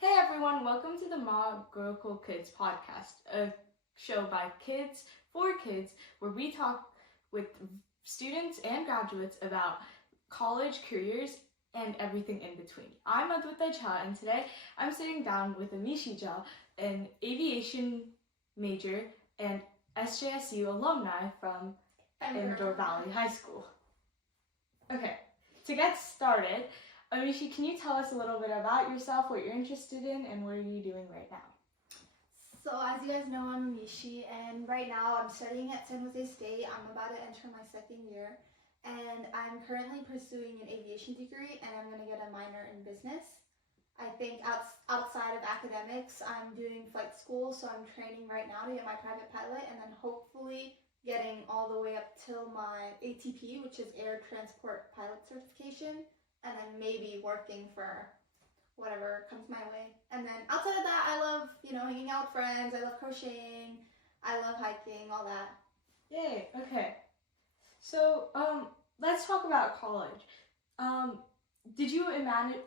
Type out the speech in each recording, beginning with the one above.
Hey everyone, welcome to the Magical Kids podcast, a show by kids for kids where we talk with students and graduates about college, careers, and everything in between. I'm Adwita and today I'm sitting down with Amishi, an aviation major and SJSU alumni from Indoor Valley High School. Okay, to get started, Amishi, can you tell us a little bit about yourself, what you're interested in, and what are you doing right now? So as you guys know, I'm Amishi, and right now I'm studying at San Jose State. I'm about to enter my second year, and I'm currently pursuing an aviation degree, and I'm going to get a minor in business. I think outside of academics, I'm doing flight school, so I'm training right now to get my private pilot, and then hopefully getting all the way up till my ATP, which is Air Transport Pilot Certification, and then maybe working for whatever comes my way. And then outside of that, I love, hanging out with friends. I love crocheting. I love hiking, all that. Yay, okay. So, let's talk about college. Did you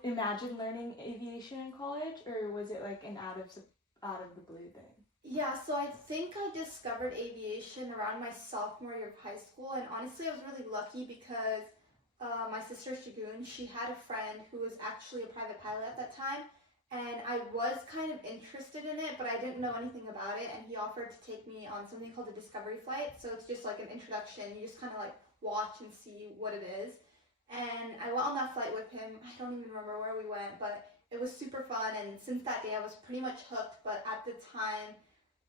imagine learning aviation in college, or was it like an out of the blue thing? Yeah, so I think I discovered aviation around my sophomore year of high school, and honestly, I was really lucky because my sister Shagun, she had a friend who was actually a private pilot at that time, and I was kind of interested in it, but I didn't know anything about it, and he offered to take me on something called a discovery flight. So it's just like an introduction. You just kind of like watch and see what it is. And I went on that flight with him. I don't even remember where we went, but it was super fun, and since that day I was pretty much hooked. But at the time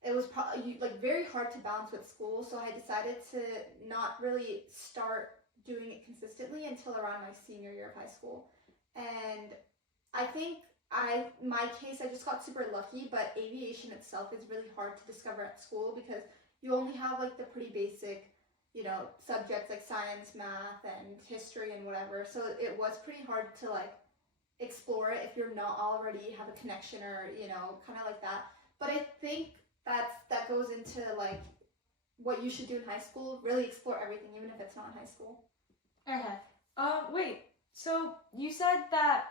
it was probably like very hard to balance with school, so I decided to not really start doing it consistently until around my senior year of high school. And I think my case, I just got super lucky, but aviation itself is really hard to discover at school because you only have like the pretty basic, subjects like science, math, and history and whatever. So it was pretty hard to like explore it if you're not already have a connection or, kind of like that. But I think that goes into like what you should do in high school. Really explore everything, even if it's not in high school. Okay. Wait. So you said that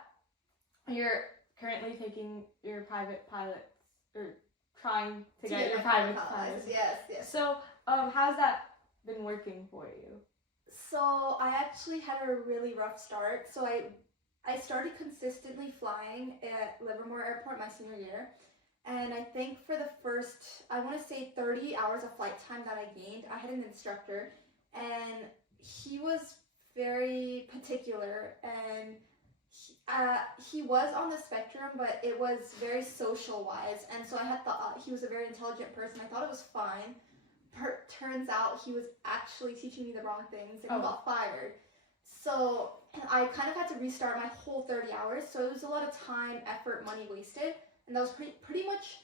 you're currently taking your private pilot, or trying to get your private pilot. Yes. So, how's that been working for you? So I actually had a really rough start. So I started consistently flying at Livermore Airport my senior year. And I think for the first, I want to say 30 hours of flight time that I gained, I had an instructor, and he was very particular, and he was on the spectrum, but it was very social wise, and so I had thought he was a very intelligent person. I thought it was fine. Turns out he was actually teaching me the wrong things, and he got fired. So I kind of had to restart my whole 30 hours, so it was a lot of time, effort, money wasted, and that was pretty much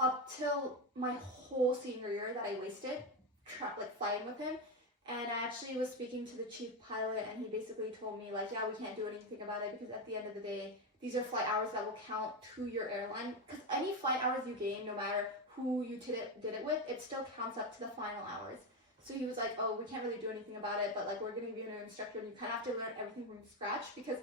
up till my whole senior year that I wasted flying with him. And I actually was speaking to the chief pilot, and he basically told me, like, yeah, we can't do anything about it because at the end of the day, these are flight hours that will count to your airline. Because any flight hours you gain, no matter who you did it with, it still counts up to the final hours. So he was like, oh, we can't really do anything about it, but like we're going to give you a new instructor, and you kind of have to learn everything from scratch, because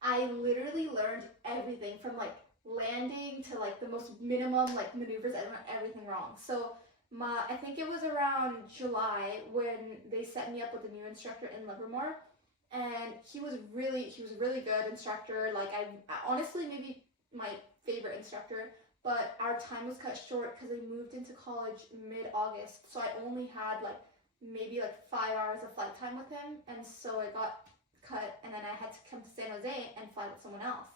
I literally learned everything from like landing to like the most minimum like maneuvers. I learned everything wrong. So I think it was around July when they set me up with a new instructor in Livermore, and he was really good instructor. Like I honestly maybe my favorite instructor, but our time was cut short because I moved into college mid-August, so I only had like maybe like 5 hours of flight time with him, and so it got cut, and then I had to come to San Jose and fly with someone else.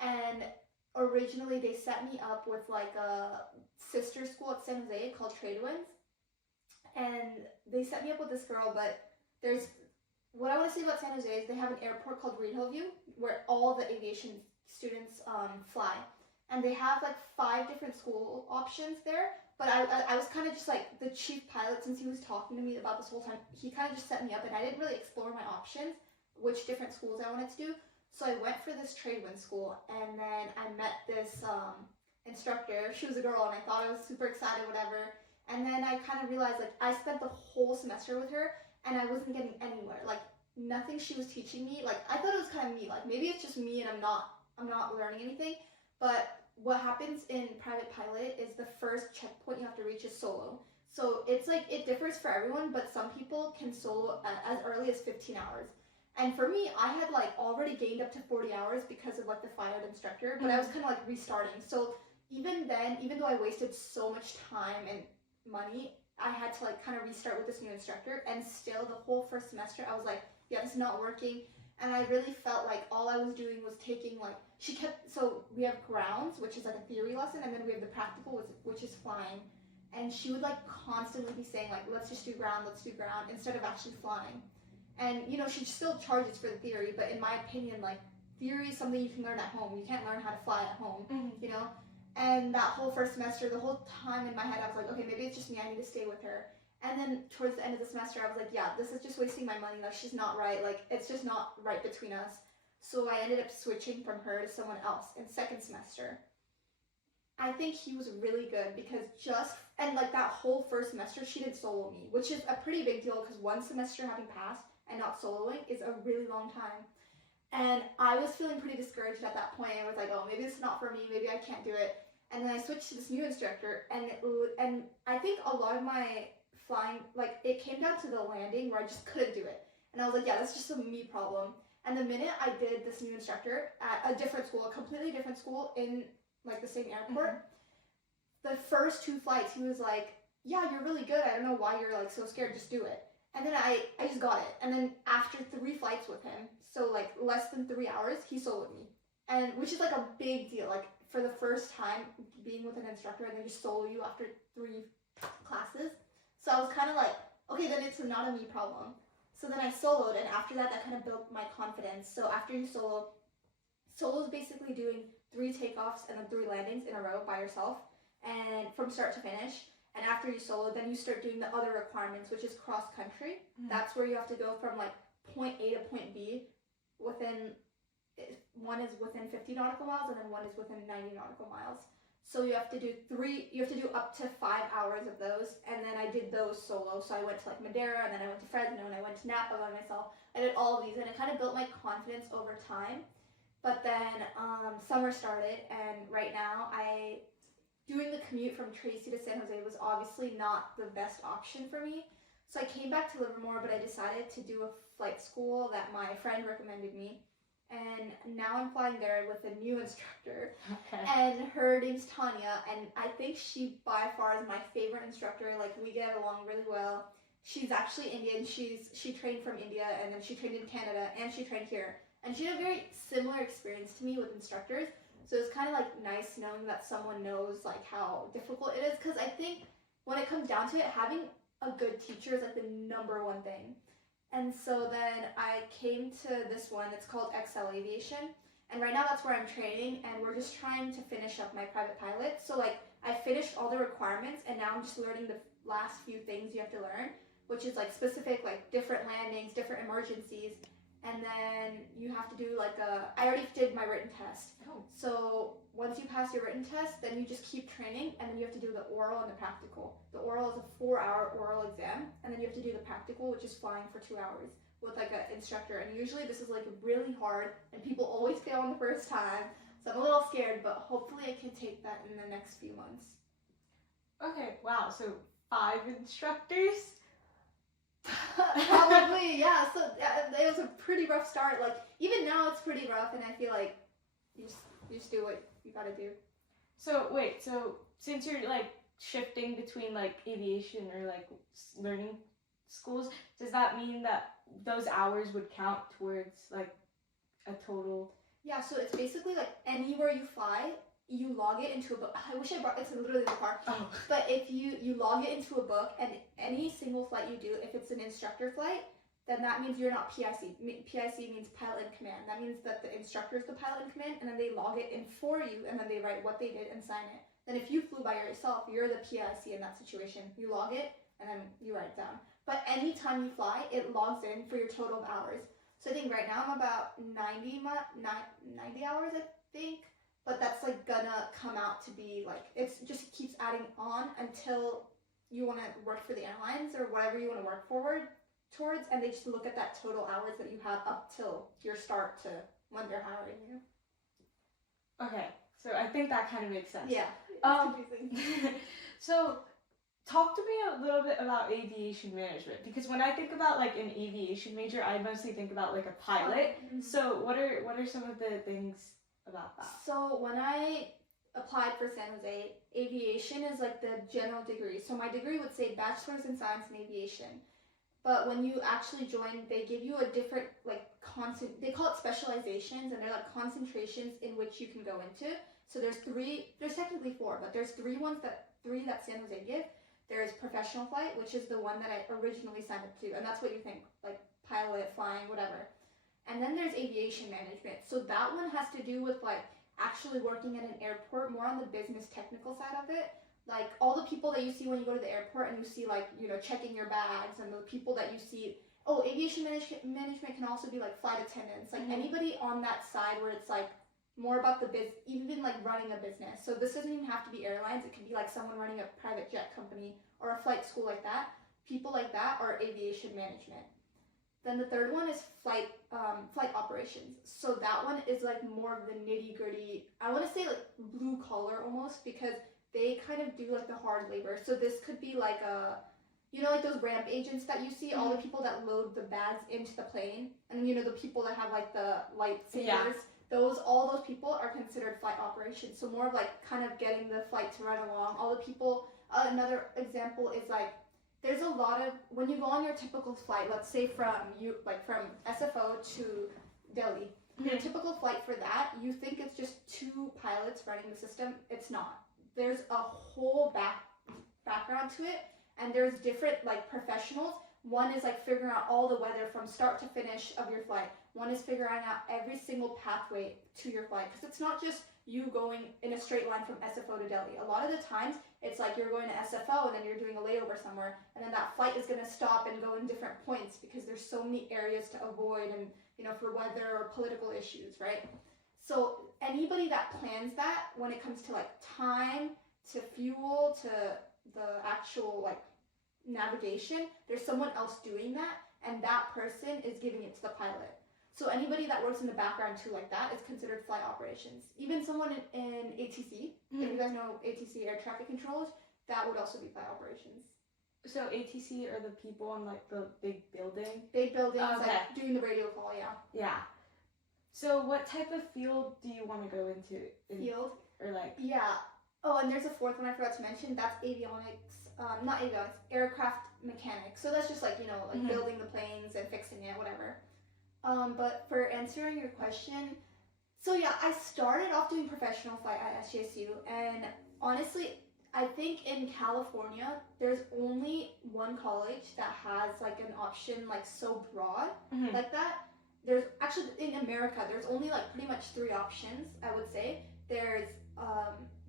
And originally they set me up with like a sister school at San Jose called Tradewinds, and they set me up with this girl. But there's what I want to say about San Jose is they have an airport called Reed Hillview where all the aviation students fly, and they have like 5 different school options there. But I was kind of just like the chief pilot, since he was talking to me about this whole time, he kind of just set me up, and I didn't really explore my options, which different schools I wanted to do. So I went for this Tradewind school, and then I met this instructor. She was a girl, and I thought I was super excited, whatever. And then I kind of realized, like, I spent the whole semester with her, and I wasn't getting anywhere. Like, nothing she was teaching me. Like, I thought it was kind of me. Like, maybe it's just me, and I'm not learning anything. But what happens in private pilot is the first checkpoint you have to reach is solo. So it's like it differs for everyone, but some people can solo as early as 15 hours. And for me, I had like already gained up to 40 hours because of like the fired instructor, but I was kind of like restarting. So even then, even though I wasted so much time and money, I had to like kind of restart with this new instructor. And still, the whole first semester, I was like, yeah, this is not working. And I really felt like all I was doing was taking like, so we have grounds, which is like a theory lesson, and then we have the practical, which is flying. And she would like constantly be saying like, let's just do ground, instead of actually flying. And you know, she still charges for the theory, but in my opinion, like theory is something you can learn at home. You can't learn how to fly at home, you know? And that whole first semester, the whole time in my head, I was like, okay, maybe it's just me, I need to stay with her. And then towards the end of the semester, I was like, yeah, this is just wasting my money. Like, she's not right. Like, it's just not right between us. So I ended up switching from her to someone else in second semester. I think he was really good because and like that whole first semester, she didn't solo me, which is a pretty big deal because one semester having passed and not soloing is a really long time. And I was feeling pretty discouraged at that point. I was like, oh, maybe this is not for me. Maybe I can't do it. And then I switched to this new instructor, and I think a lot of my flying, like it came down to the landing where I just couldn't do it. And I was like, yeah, that's just a me problem. And the minute I did this new instructor at a different school, a completely different school in like the same airport, the first 2 flights, he was like, yeah, you're really good. I don't know why you're like so scared. Just do it. And then I just got it. And then after 3 flights with him, so like less than 3 hours, he soloed me. And which is like a big deal. Like for the first time being with an instructor and they just solo you after 3 classes. So I was kind of like, okay, then it's not a me problem. So then I soloed, and after that, that kind of built my confidence. So after you solo is basically doing 3 takeoffs and then 3 landings in a row by yourself, and from start to finish. And after you solo, then you start doing the other requirements, which is cross country. That's where you have to go from like point A to point B within, one is within 50 nautical miles and then one is within 90 nautical miles. So you have to do up to 5 hours of those, and then I did those solo. So I went to like Madeira, and then I went to Fresno, and I went to Napa by myself. I did all of these, and it kind of built my confidence over time. But then summer started, and right now doing the commute from Tracy to San Jose was obviously not the best option for me. So I came back to Livermore, but I decided to do a flight school that my friend recommended me. And now I'm flying there with a new instructor. Okay. And her name's Tanya, and I think she by far is my favorite instructor. Like, we get along really well. She's actually Indian. She trained from India, and then she trained in Canada, and she trained here. And she had a very similar experience to me with instructors. So it's kind of like nice knowing that someone knows like how difficult it is, because I think when it comes down to it, having a good teacher is like the #1 thing. And so then I came to this one. It's called XL Aviation, and right now that's where I'm training, and we're just trying to finish up my private pilot. So like I finished all the requirements, and now I'm just learning the last few things you have to learn, which is like specific, like different landings, different emergencies. And then you have to do like I already did my written test. Oh. So once you pass your written test, then you just keep training, and then you have to do the oral and the practical. The oral is a 4-hour oral exam, and then you have to do the practical, which is flying for 2 hours with like an instructor. And usually this is like really hard, and people always fail on the first time. So I'm a little scared, but hopefully I can take that in the next few months. Okay, wow, so 5 instructors? Probably, yeah. So it was a pretty rough start. Like even now, it's pretty rough, and I feel like you just do what you gotta do. So wait, so since you're like shifting between like aviation or like learning schools, does that mean that those hours would count towards like a total? Yeah. So it's basically like anywhere you fly, you log it into a book. I wish I brought it's literally in the car. Oh. But if you log it into a book, and any single flight you do, if it's an instructor flight, then that means you're not PIC. PIC means pilot in command. That means that the instructor is the pilot in command, and then they log it in for you, and then they write what they did and sign it. Then if you flew by yourself, you're the PIC in that situation. You log it, and then you write it down. But anytime you fly, it logs in for your total of hours. So I think right now I'm about 90 hours, I think. But that's like gonna come out to be like, it's just keeps adding on until you want to work for the airlines or whatever you want to work towards, and they just look at that total hours that you have up till your start to when they're hiring you. Okay, So I think that kind of makes sense. Yeah, it's confusing. So talk to me a little bit about aviation management, because when I think about like an aviation major, I mostly think about like a pilot. Mm-hmm. So what are some of the things about that? So when I applied for San Jose, aviation is like the general degree. So my degree would say Bachelor's in Science in Aviation. But when you actually join, they give you a different like they call it specializations, and they're like concentrations in which you can go into. So there's technically four, but there's three that San Jose give. There's professional flight, which is the one that I originally signed up to, and that's what you think, like pilot, flying, whatever. And then there's aviation management. So that one has to do with like actually working at an airport, more on the business technical side of it. Like all the people that you see when you go to the airport and you see like, checking your bags, and the people that you see, aviation management can also be like flight attendants, like anybody on that side where it's like more about the even like running a business. So this doesn't even have to be airlines. It could be like someone running a private jet company or a flight school like that. People like that are aviation management. Then the third one is flight operations. So that one is like more of the nitty gritty. I want to say like blue collar almost, because they kind of do like the hard labor. So this could be like like those ramp agents that you see, all the people that load the bags into the plane, and the people that have like the lightsabers. Yeah. All those people are considered flight operations. So more of like kind of getting the flight to run along. All the people. Another example is like, there's a lot of, when you go on your typical flight, let's say from SFO to Delhi, your typical flight for that, you think it's just two pilots running the system. It's not. There's a whole background to it, and there's different like professionals. One is like figuring out all the weather from start to finish of your flight. One is figuring out every single pathway to your flight, because it's not just you going in a straight line from SFO to Delhi. A lot of the times it's like you're going to SFO and then you're doing a layover somewhere, and then that flight is going to stop and go in different points because there's so many areas to avoid, and for weather or political issues, right? So anybody that plans that, when it comes to like time, to fuel, to the actual like navigation, there's someone else doing that, and that person is giving it to the pilot. So anybody that works in the background too like that is considered flight operations. Even someone in ATC, if you guys know ATC, air traffic controllers, that would also be flight operations. So ATC are the people in like the big building? Big buildings, like doing the radio call, yeah. Yeah. So what type of field do you want to go into? Field? Or like... Yeah. Oh, and there's a fourth one I forgot to mention. That's avionics. Not avionics, aircraft mechanics. So that's just like, building the planes and fixing it, whatever. But for answering your question, so yeah, I started off doing professional flight at SJSU, and honestly, I think in California, there's only one college that has like an option like so broad like that. There's actually, in America, there's only like pretty much three options, I would say. There's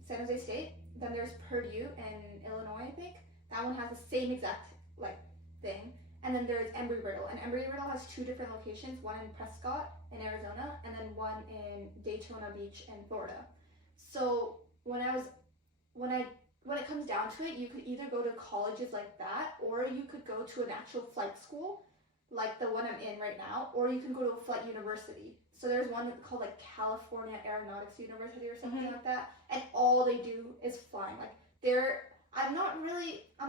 San Jose State, then there's Purdue in Illinois, I think. That one has the same exact like thing. And then there's Embry-Riddle, and Embry-Riddle has two different locations, one in Prescott in Arizona, and then one in Daytona Beach in Florida. So when it comes down to it, you could either go to colleges like that, or you could go to an actual flight school, like the one I'm in right now, or you can go to a flight university. So there's one called like California Aeronautics University or something like that, and all they do is flying. Like I'm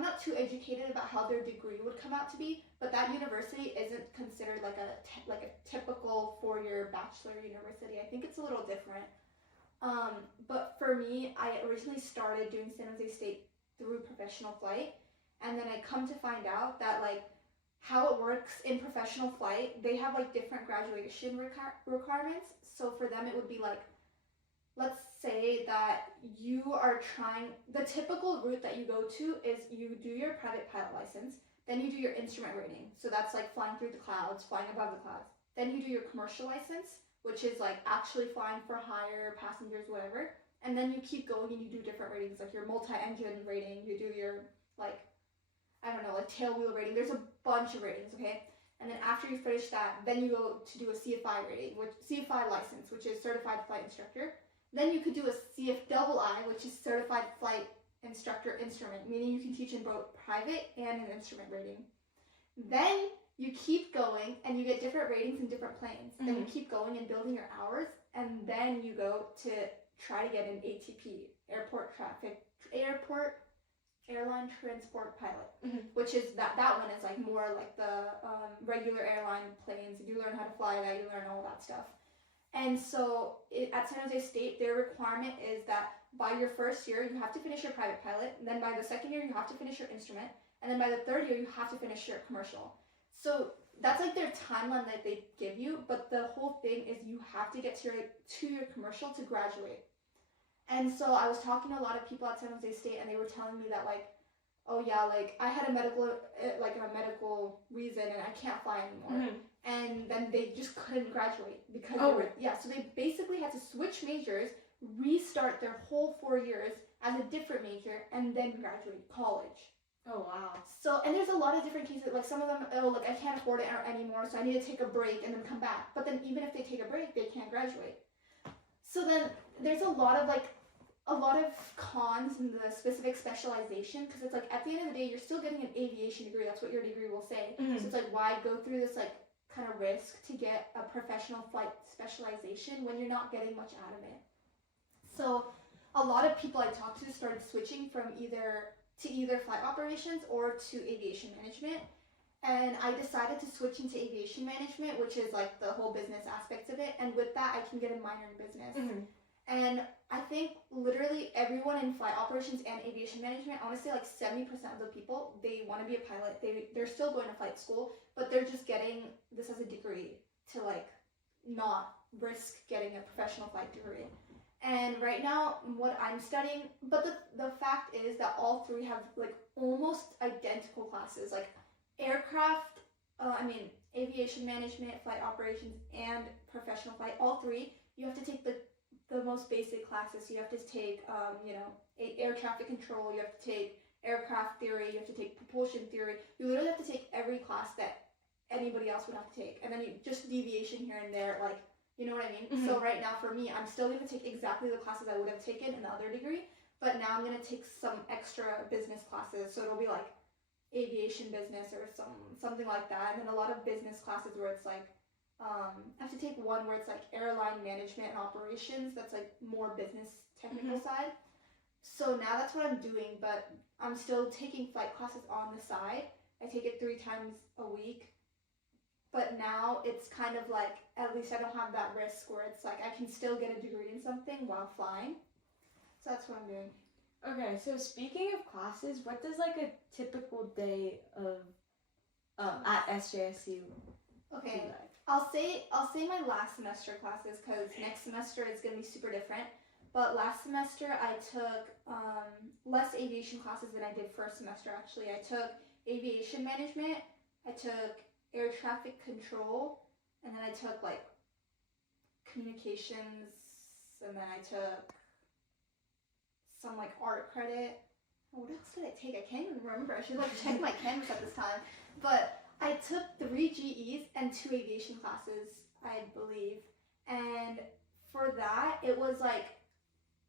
not too educated about how their degree would come out to be, but that university isn't considered like a typical four-year bachelor university. I think it's a little different. But for me, I originally started doing San Jose State through professional flight, and then I come to find out that like how it works in professional flight, they have like different graduation requirements. So for them, it would be like, let's say that you are the typical route that you go to is you do your private pilot license, then you do your instrument rating. So that's like flying through the clouds, flying above the clouds. Then you do your commercial license, which is like actually flying for hire, passengers, whatever. And then you keep going and you do different ratings, like your multi-engine rating, you do your like tail wheel rating. There's a bunch of ratings, okay? And then after you finish that, then you go to do a CFI rating, CFI license, which is Certified Flight Instructor. Then you could do a CFII, which is Certified Flight Instructor Instrument, meaning you can teach in both private and an instrument rating. Then you keep going and you get different ratings in different planes. Then you keep going and building your hours, and then you go to try to get an ATP, airline transport pilot, which is that one is like more like the regular airline planes. If you learn how to fly that, you learn all that stuff. And so at San Jose State, their requirement is that by your first year, you have to finish your private pilot. And then by the second year, you have to finish your instrument. And then by the third year, you have to finish your commercial. So that's like their timeline that they give you. But the whole thing is you have to get to your commercial to graduate. And so I was talking to a lot of people at San Jose State, and they were telling me that like, oh yeah, like I had a medical reason and I can't fly anymore. And then they just couldn't graduate because so they basically had to switch majors, restart their whole 4 years as a different major, and then graduate college. Oh wow. So, and there's a lot of different cases, like some of them, oh like I can't afford it anymore, so I need to take a break and then come back. But then even if they take a break, they can't graduate. So then there's a lot of cons in the specific specialization, because it's like at the end of the day, you're still getting an aviation degree. That's what your degree will say. So it's like, why go through this like kind of risk to get a professional flight specialization when you're not getting much out of it? So a lot of people I talked to started switching from either flight operations or to aviation management. And I decided to switch into aviation management, which is like the whole business aspects of it. And with that, I can get a minor in business. And I think literally everyone in flight operations and aviation management, I want to say like 70% of the people, they want to be a pilot. They're still going to flight school, but they're just getting this as a degree to like not risk getting a professional flight degree. And right now, what I'm studying, but the fact is that all three have like almost identical classes, like aviation management, flight operations, and professional flight. All three, you have to take the most basic classes. You have to take, air traffic control. You have to take aircraft theory. You have to take propulsion theory. You literally have to take every class that anybody else would have to take, and then just deviation here and there, like, you know what I mean? So right now for me, I'm still going to take exactly the classes I would have taken in the other degree, but now I'm going to take some extra business classes. So it'll be like aviation business or something like that, and then a lot of business classes where it's like I have to take one where it's like airline management and operations. That's like more business technical side. So now that's what I'm doing, but I'm still taking flight classes on the side. I take it 3 times a week. But now it's kind of like, at least I don't have that risk where it's like I can still get a degree in something while flying. So that's what I'm doing. Okay, so speaking of classes, what does like a typical day of at SJSU Okay. be like? I'll say my last semester classes, because next semester it's going to be super different. But last semester I took less aviation classes than I did first semester, actually. I took aviation management, I took air traffic control, and then I took like communications, and then I took some like art credit. What else did I take? I can't even remember. I should like check my Canvas at this time. But I took 3 GEs and 2 aviation classes, I believe. And for that, it was like,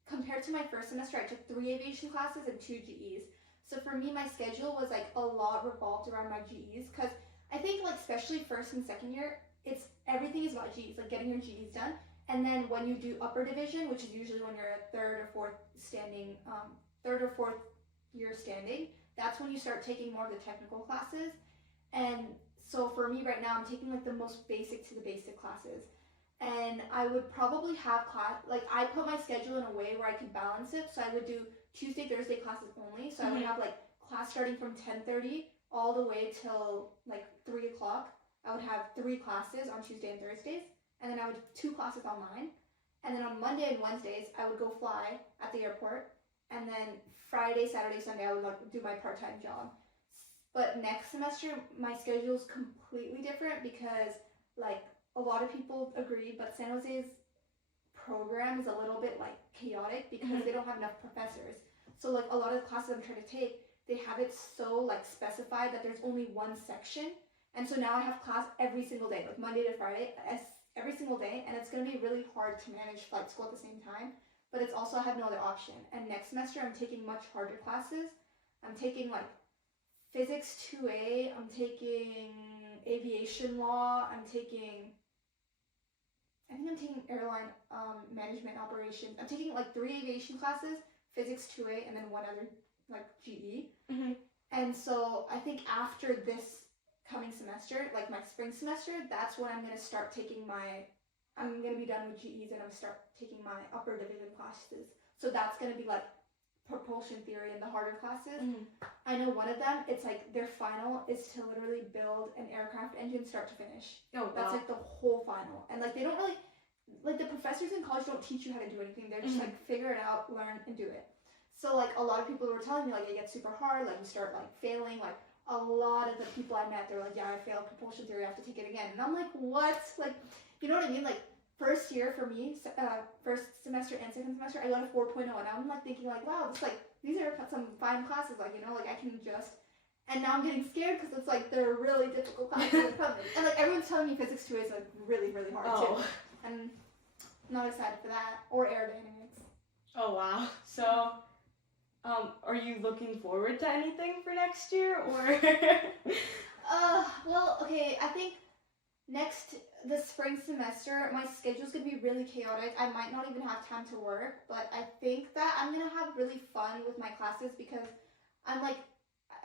compared to my first semester, I took 3 aviation classes and 2 GEs. So for me, my schedule was like a lot revolved around my GEs, because I think like especially first and second year, everything is about GEs, like getting your GEs done. And then when you do upper division, which is usually when you're a third or fourth year standing, that's when you start taking more of the technical classes. And so for me right now, I'm taking like the most basic to the basic classes. And I would probably have class, like I put my schedule in a way where I could balance it. So I would do Tuesday, Thursday classes only. So I would have like class starting from 10:30 all the way till like 3 o'clock. I would have 3 classes on Tuesday and Thursdays. And then I would do 2 classes online. And then on Monday and Wednesdays, I would go fly at the airport. And then Friday, Saturday, Sunday, I would like do my part-time job. But next semester, my schedule is completely different, because like a lot of people agree, but San Jose's program is a little bit like chaotic because they don't have enough professors. So like a lot of the classes I'm trying to take, they have it so like specified that there's only one section. And so now I have class every single day, like Monday to Friday, every single day. And it's going to be really hard to manage flight school at the same time. But it's also, I have no other option. And next semester, I'm taking much harder classes. I'm taking like Physics 2A, I'm taking Aviation Law, I think I'm I'm taking airline management operations. I'm taking like 3 aviation classes, physics 2A, and then one other like GE. Mm-hmm. And so I think after this coming semester, like my spring semester, that's when I'm gonna start taking I'm gonna be done with GEs and I'm gonna start taking my upper division classes. So that's gonna be like propulsion theory and the harder classes. Mm-hmm. I know one of them, it's like their final is to literally build an aircraft engine start to finish. Oh, wow. That's like the whole final. And like they don't really, like the professors in college don't teach you how to do anything. They're just like figure it out, learn, and do it. So like a lot of people were telling me like it gets super hard, like you start like failing. Like a lot of the people I met, they were like, yeah, I failed propulsion theory, I have to take it again. And I'm like, what? Like, you know what I mean? Like first year for me, first semester and second semester, I got a 4.0, and I'm like thinking like, wow, it's like these are some fine classes, like, you know, like I can just. And now I'm getting scared because it's like they're really difficult classes. And like everyone's telling me physics 2 is like really, really hard too. And I'm not excited for that, or aerodynamics. Oh wow. So are you looking forward to anything for next year, or? Well, okay, I think the spring semester, my schedule's gonna be really chaotic. I might not even have time to work, but I think that I'm gonna have really fun with my classes because I'm like,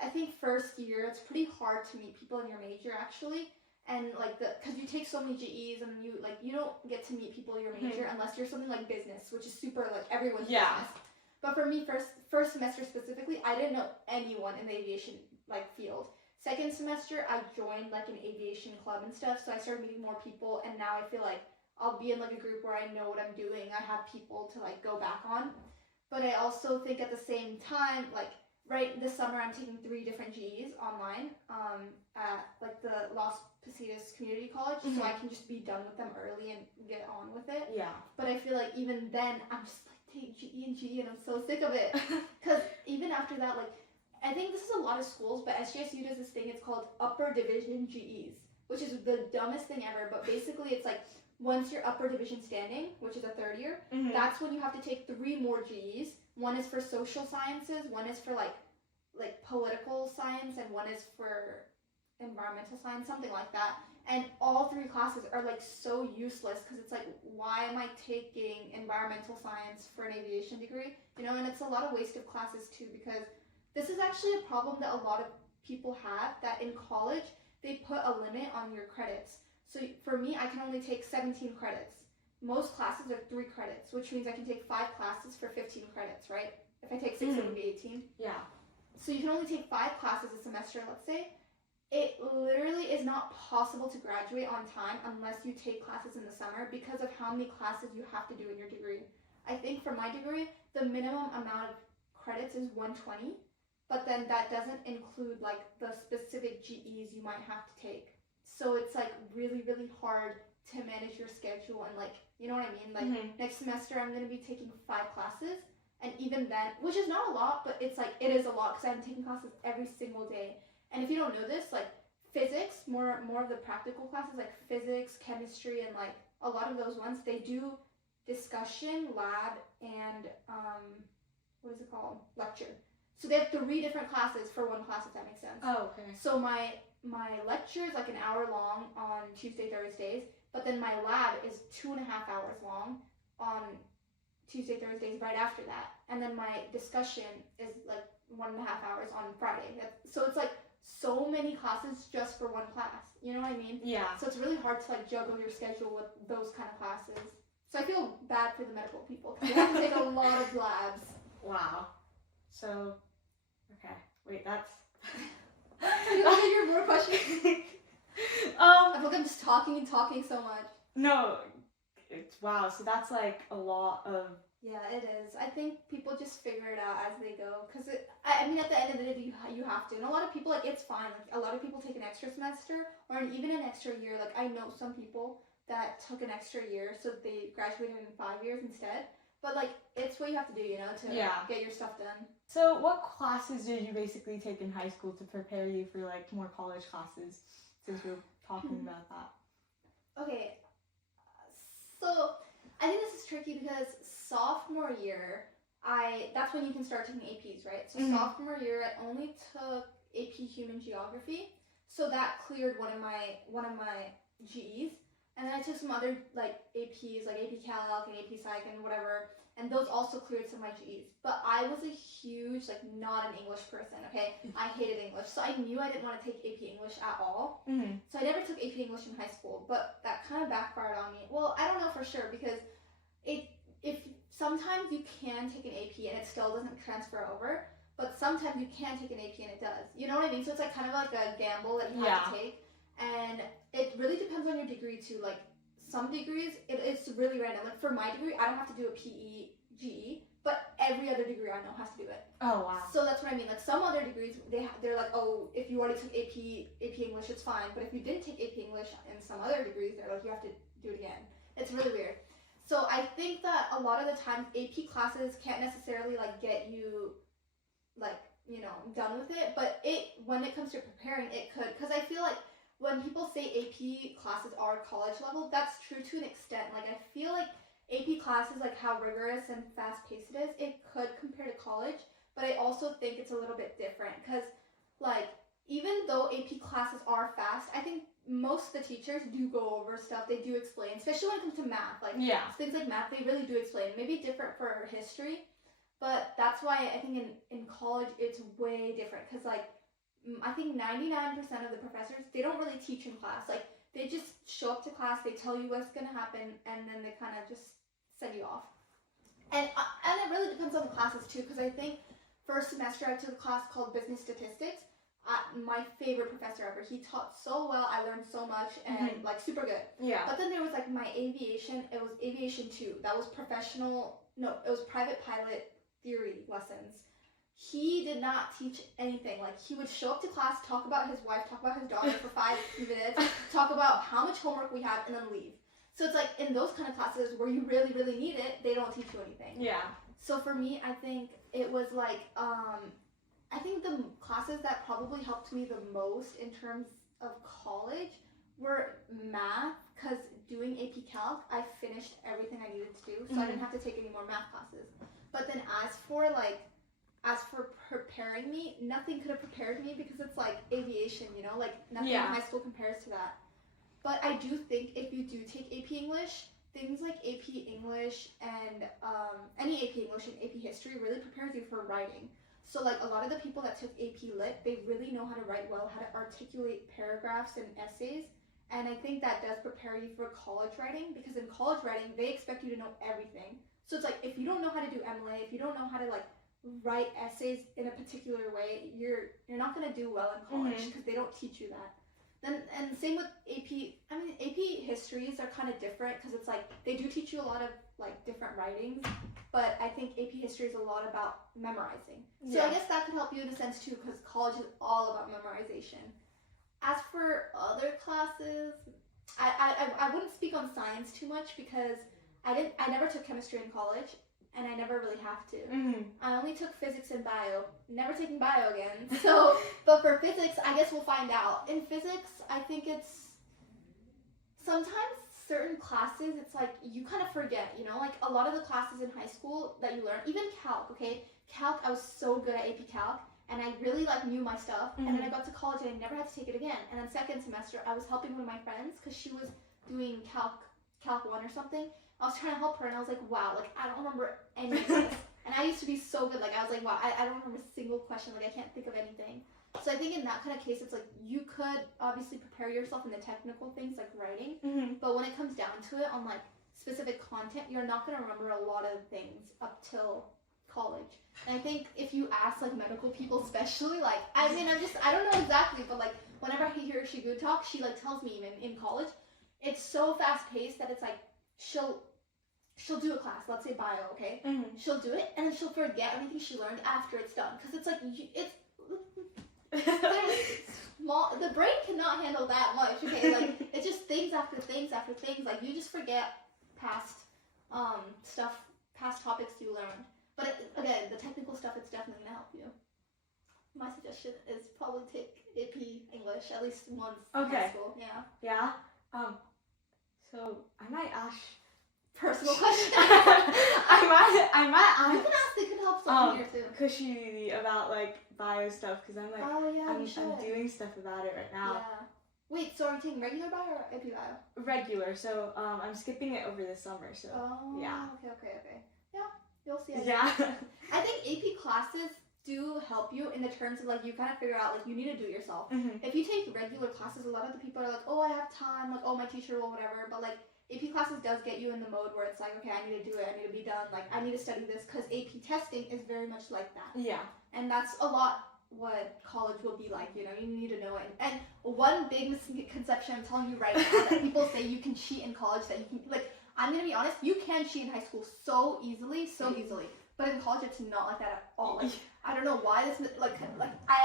I think first year, it's pretty hard to meet people in your major actually. And like because you take so many GEs and you don't get to meet people in your major unless you're something like business, which is super like everyone's business. But for me, first semester specifically, I didn't know anyone in the aviation like field. Second semester, I joined like an aviation club and stuff, so I started meeting more people, and now I feel like I'll be in like a group where I know what I'm doing. I have people to like go back on. But I also think at the same time, like right this summer, I'm taking 3 different GEs online at like the Los Positas Community College, so I can just be done with them early and get on with it. Yeah. But I feel like even then, I'm just like take GE and GE, and I'm so sick of it. Because even after that, like I think this is a lot of schools, but SJSU does this thing. It's called Upper Division GEs, which is the dumbest thing ever. But basically, it's like once you're upper division standing, which is a third year, that's when you have to take 3 more GEs. One is for social sciences, one is for like political science, and one is for environmental science, something like that. And all 3 classes are like so useless because it's like, why am I taking environmental science for an aviation degree? You know, and it's a lot of waste of classes too, because this is actually a problem that a lot of people have, that in college they put a limit on your credits. So for me, I can only take 17 credits. Most classes are 3 credits, which means I can take 5 classes for 15 credits, right? If I take 6, it would be 18. Yeah. So you can only take 5 classes a semester, let's say. It literally is not possible to graduate on time unless you take classes in the summer because of how many classes you have to do in your degree. I think for my degree, the minimum amount of credits is 120, but then that doesn't include like the specific GEs you might have to take. So it's like really, really hard to manage your schedule and like, you know what I mean? Like next semester I'm going to be taking 5 classes, and even then, which is not a lot, but it's like, it is a lot because I'm taking classes every single day. And if you don't know this, like physics, more of the practical classes like physics, chemistry, and like a lot of those ones, they do discussion, lab, and what is it called? Lecture. So they have 3 different classes for one class, if that makes sense. Oh, okay. So my lecture is like an hour long on Tuesday, Thursdays, but then my lab is 2.5 hours long on Tuesday, Thursdays right after that. And then my discussion is like 1.5 hours on Friday. So it's like so many classes just for one class. You know what I mean? Yeah. So it's really hard to like juggle your schedule with those kind of classes. So I feel bad for the medical people because they have to take a lot of labs. Wow. So, okay. Wait, that's... Are there more questions? I feel like I'm just talking so much. No, it's wow. So that's like a lot of... Yeah, it is. I think people just figure it out as they go. Because, I mean, at the end of the day, you have to. And a lot of people, like, it's fine. Like, a lot of people take an extra semester or even an extra year. Like, I know some people that took an extra year, so they graduated in 5 years instead. But, like, it's what you have to do, you know, to get your stuff done. So what classes did you basically take in high school to prepare you for, like, more college classes, since we're talking about that? Okay. So, I think this is tricky because sophomore year, that's when you can start taking APs, right? So sophomore year, I only took AP Human Geography. So that cleared one of my GEs. And then I took some other like APs, like AP Calc and AP Psych and whatever, and those also cleared some of my GEs. But I was a huge, like, not an English person, okay? I hated English, so I knew I didn't want to take AP English at all. So I never took AP English in high school, but that kind of backfired on me. Well, I don't know for sure, because if sometimes you can take an AP and it still doesn't transfer over, but sometimes you can take an AP and it does. You know what I mean? So it's like kind of like a gamble that you have to take. And it really depends on your degree too. Like, some degrees, it's really random. Like, for my degree, I don't have to do a PE, GE, but every other degree I know has to do it. Oh, wow. So that's what I mean. Like, some other degrees, they're like, oh, if you already took AP English, it's fine. But if you didn't take AP English in some other degrees, they're like, you have to do it again. It's really weird. So I think that a lot of the times AP classes can't necessarily, like, get you, like, you know, done with it. But when it comes to preparing, it could. Because I feel like when people say AP classes are college level, that's true to an extent. Like, I feel like AP classes, like how rigorous and fast-paced it is, it could compare to college, but I also think it's a little bit different because, like, even though AP classes are fast, I think most of the teachers do go over stuff, they do explain, especially when it comes to math. Like, things like math, they really do explain. Maybe different for history, but that's why I think in college it's way different because, like, I think 99% of the professors, they don't really teach in class. Like, they just show up to class, they tell you what's going to happen, and then they kind of just send you off. And it really depends on the classes, too, because I think first semester I took a class called Business Statistics. My favorite professor ever. He taught so well, I learned so much, and, like, super good. Yeah. But then there was, like, my aviation, it was Aviation 2. That was it was private pilot theory lessons. He did not teach anything. Like, he would show up to class, talk about his wife, talk about his daughter for 5 minutes, talk about how much homework we have, and then leave. So it's like, in those kind of classes where you really, really need it, they don't teach you anything. Yeah. So for me, I think it was like, I think the classes that probably helped me the most in terms of college were math, because doing AP Calc, I finished everything I needed to do, so I didn't have to take any more math classes. But then as for preparing me, nothing could have prepared me because it's like aviation, you know, like nothing in high school compares to that. But I do think if you do take AP English, things like AP English and any AP English and AP History really prepares you for writing. So, like, a lot of the people that took AP Lit, they really know how to write well, how to articulate paragraphs and essays. And I think that does prepare you for college writing, because in college writing, they expect you to know everything. So it's like, if you don't know how to do MLA, if you don't know how to, like, write essays in a particular way, you're not going to do well in college because they don't teach you that. And same with AP. I mean, AP histories are kind of different because it's like they do teach you a lot of, like, different writings, but I think AP history is a lot about memorizing. So I guess that could help you in a sense too, because college is all about memorization. As for other classes, I wouldn't speak on science too much because I never took chemistry in college. And I never really have to. I only took physics and bio. Never taking bio again. So, but for physics, I guess we'll find out. In physics, I think it's sometimes certain classes, it's like you kind of forget, you know? Like, a lot of the classes in high school that you learn, even calc, okay? Calc, I was so good at AP Calc, and I really, like, knew my stuff. And then I got to college and I never had to take it again. And then second semester, I was helping one of my friends because she was doing Calc 1 or something. I was trying to help her, and I was like, wow, like, I don't remember any of this. And I used to be so good. Like, I was like, wow, I don't remember a single question. Like, I can't think of anything. So I think in that kind of case, it's like you could obviously prepare yourself in the technical things like writing. But when it comes down to it on, like, specific content, you're not going to remember a lot of things up till college. And I think if you ask, like, medical people especially, like, I mean, I don't know exactly, but, like, whenever I hear Shigu talk, she, like, tells me even in college, it's so fast-paced that it's like she'll do a class, let's say bio, okay? She'll do it, and then she'll forget everything she learned after it's done. Because it's like, the brain cannot handle that much, okay? Like, it's just things after things after things. Like, you just forget past stuff, past topics you learned. But again, the technical stuff, it's definitely going to help you. My suggestion is probably take AP English at least once in high school. Yeah? So I might ask personal question. I might ask. You can ask. They can help someone here too. Kushi about, like, bio stuff, because I'm like, oh yeah, I'm doing stuff about it right now. Wait, so are you taking regular bio or AP bio? Regular, so I'm skipping it over the summer, so yeah. Okay. Yeah, you'll see. Yeah. I think AP classes do help you in the terms of like you kind of figure out like you need to do it yourself. Mm-hmm. If you take regular classes, a lot of the people are like, oh, I have time, like, oh, my teacher will, whatever. But like AP classes does get you in the mode where it's like, okay, I need to do it, I need to be done, like I need to study this, because AP testing is very much like that. Yeah. And that's a lot what college will be like, you know, you need to know it. And one big misconception I'm telling you right now that people say you can cheat in college, that you can, like, I'm gonna be honest, you can cheat in high school so easily, but in college it's not like that at all. Like, I don't know why this,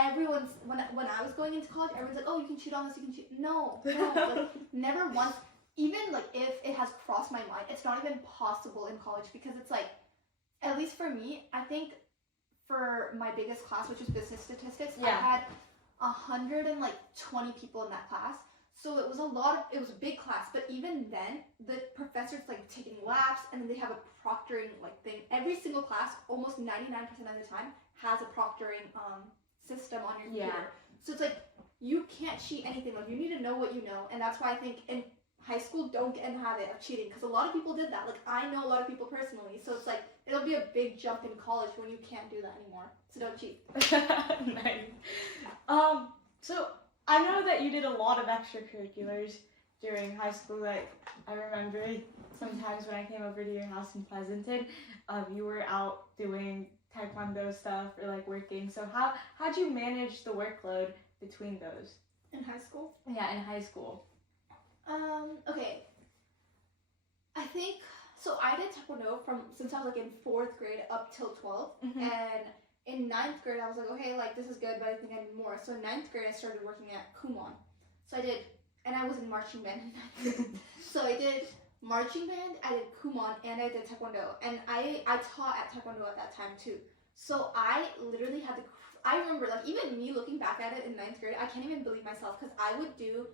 everyone's, when I was going into college, everyone's like, oh, you can cheat on this, you can cheat. No, like, never once, even like if it has crossed my mind, it's not even possible in college, because it's like, at least for me, I think for my biggest class, which was business statistics, I had 120 people in that class. So it was it was a big class, but even then, the professor's like taking laps, and then they have a proctoring like thing. Every single class, almost 99% of the time, has a proctoring system on your computer. So it's like, you can't cheat anything. Like, you need to know what you know, and that's why I think in high school, don't get in the habit of cheating, because a lot of people did that. Like, I know a lot of people personally, so it's like, it'll be a big jump in college when you can't do that anymore. So don't cheat. Nice. So I know that you did a lot of extracurriculars during high school. Like, I remember sometimes when I came over to your house in Pleasanton, you were out doing taekwondo stuff or like working. So how'd you manage the workload between those? In high school? Yeah, in high school. Okay. I think, so I did taekwondo since I was like in 4th grade up till 12th. Mm-hmm. And in 9th grade, I was like, okay, like this is good, but I think I need more. So in 9th grade, I started working at Kumon. So I did, and I was in marching band in 9th grade. So I did marching band, I did Kumon, and I did taekwondo. And I taught at taekwondo at that time too. So I literally had I remember, like, even me looking back at it in 9th grade, I can't even believe myself, because I would do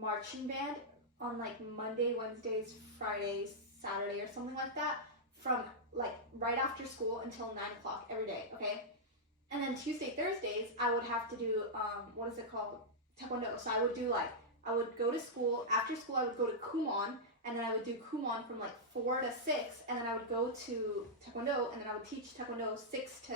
marching band on like Monday, Wednesdays, Fridays, Saturday, or something like that, from like right after school until 9 o'clock every day, okay? And then Tuesday, Thursdays, I would have to do what is it called, taekwondo. So I would go to school. After school, I would go to Kumon, and then I would do Kumon from like 4 to 6, and then I would go to taekwondo, and then I would teach taekwondo 6 to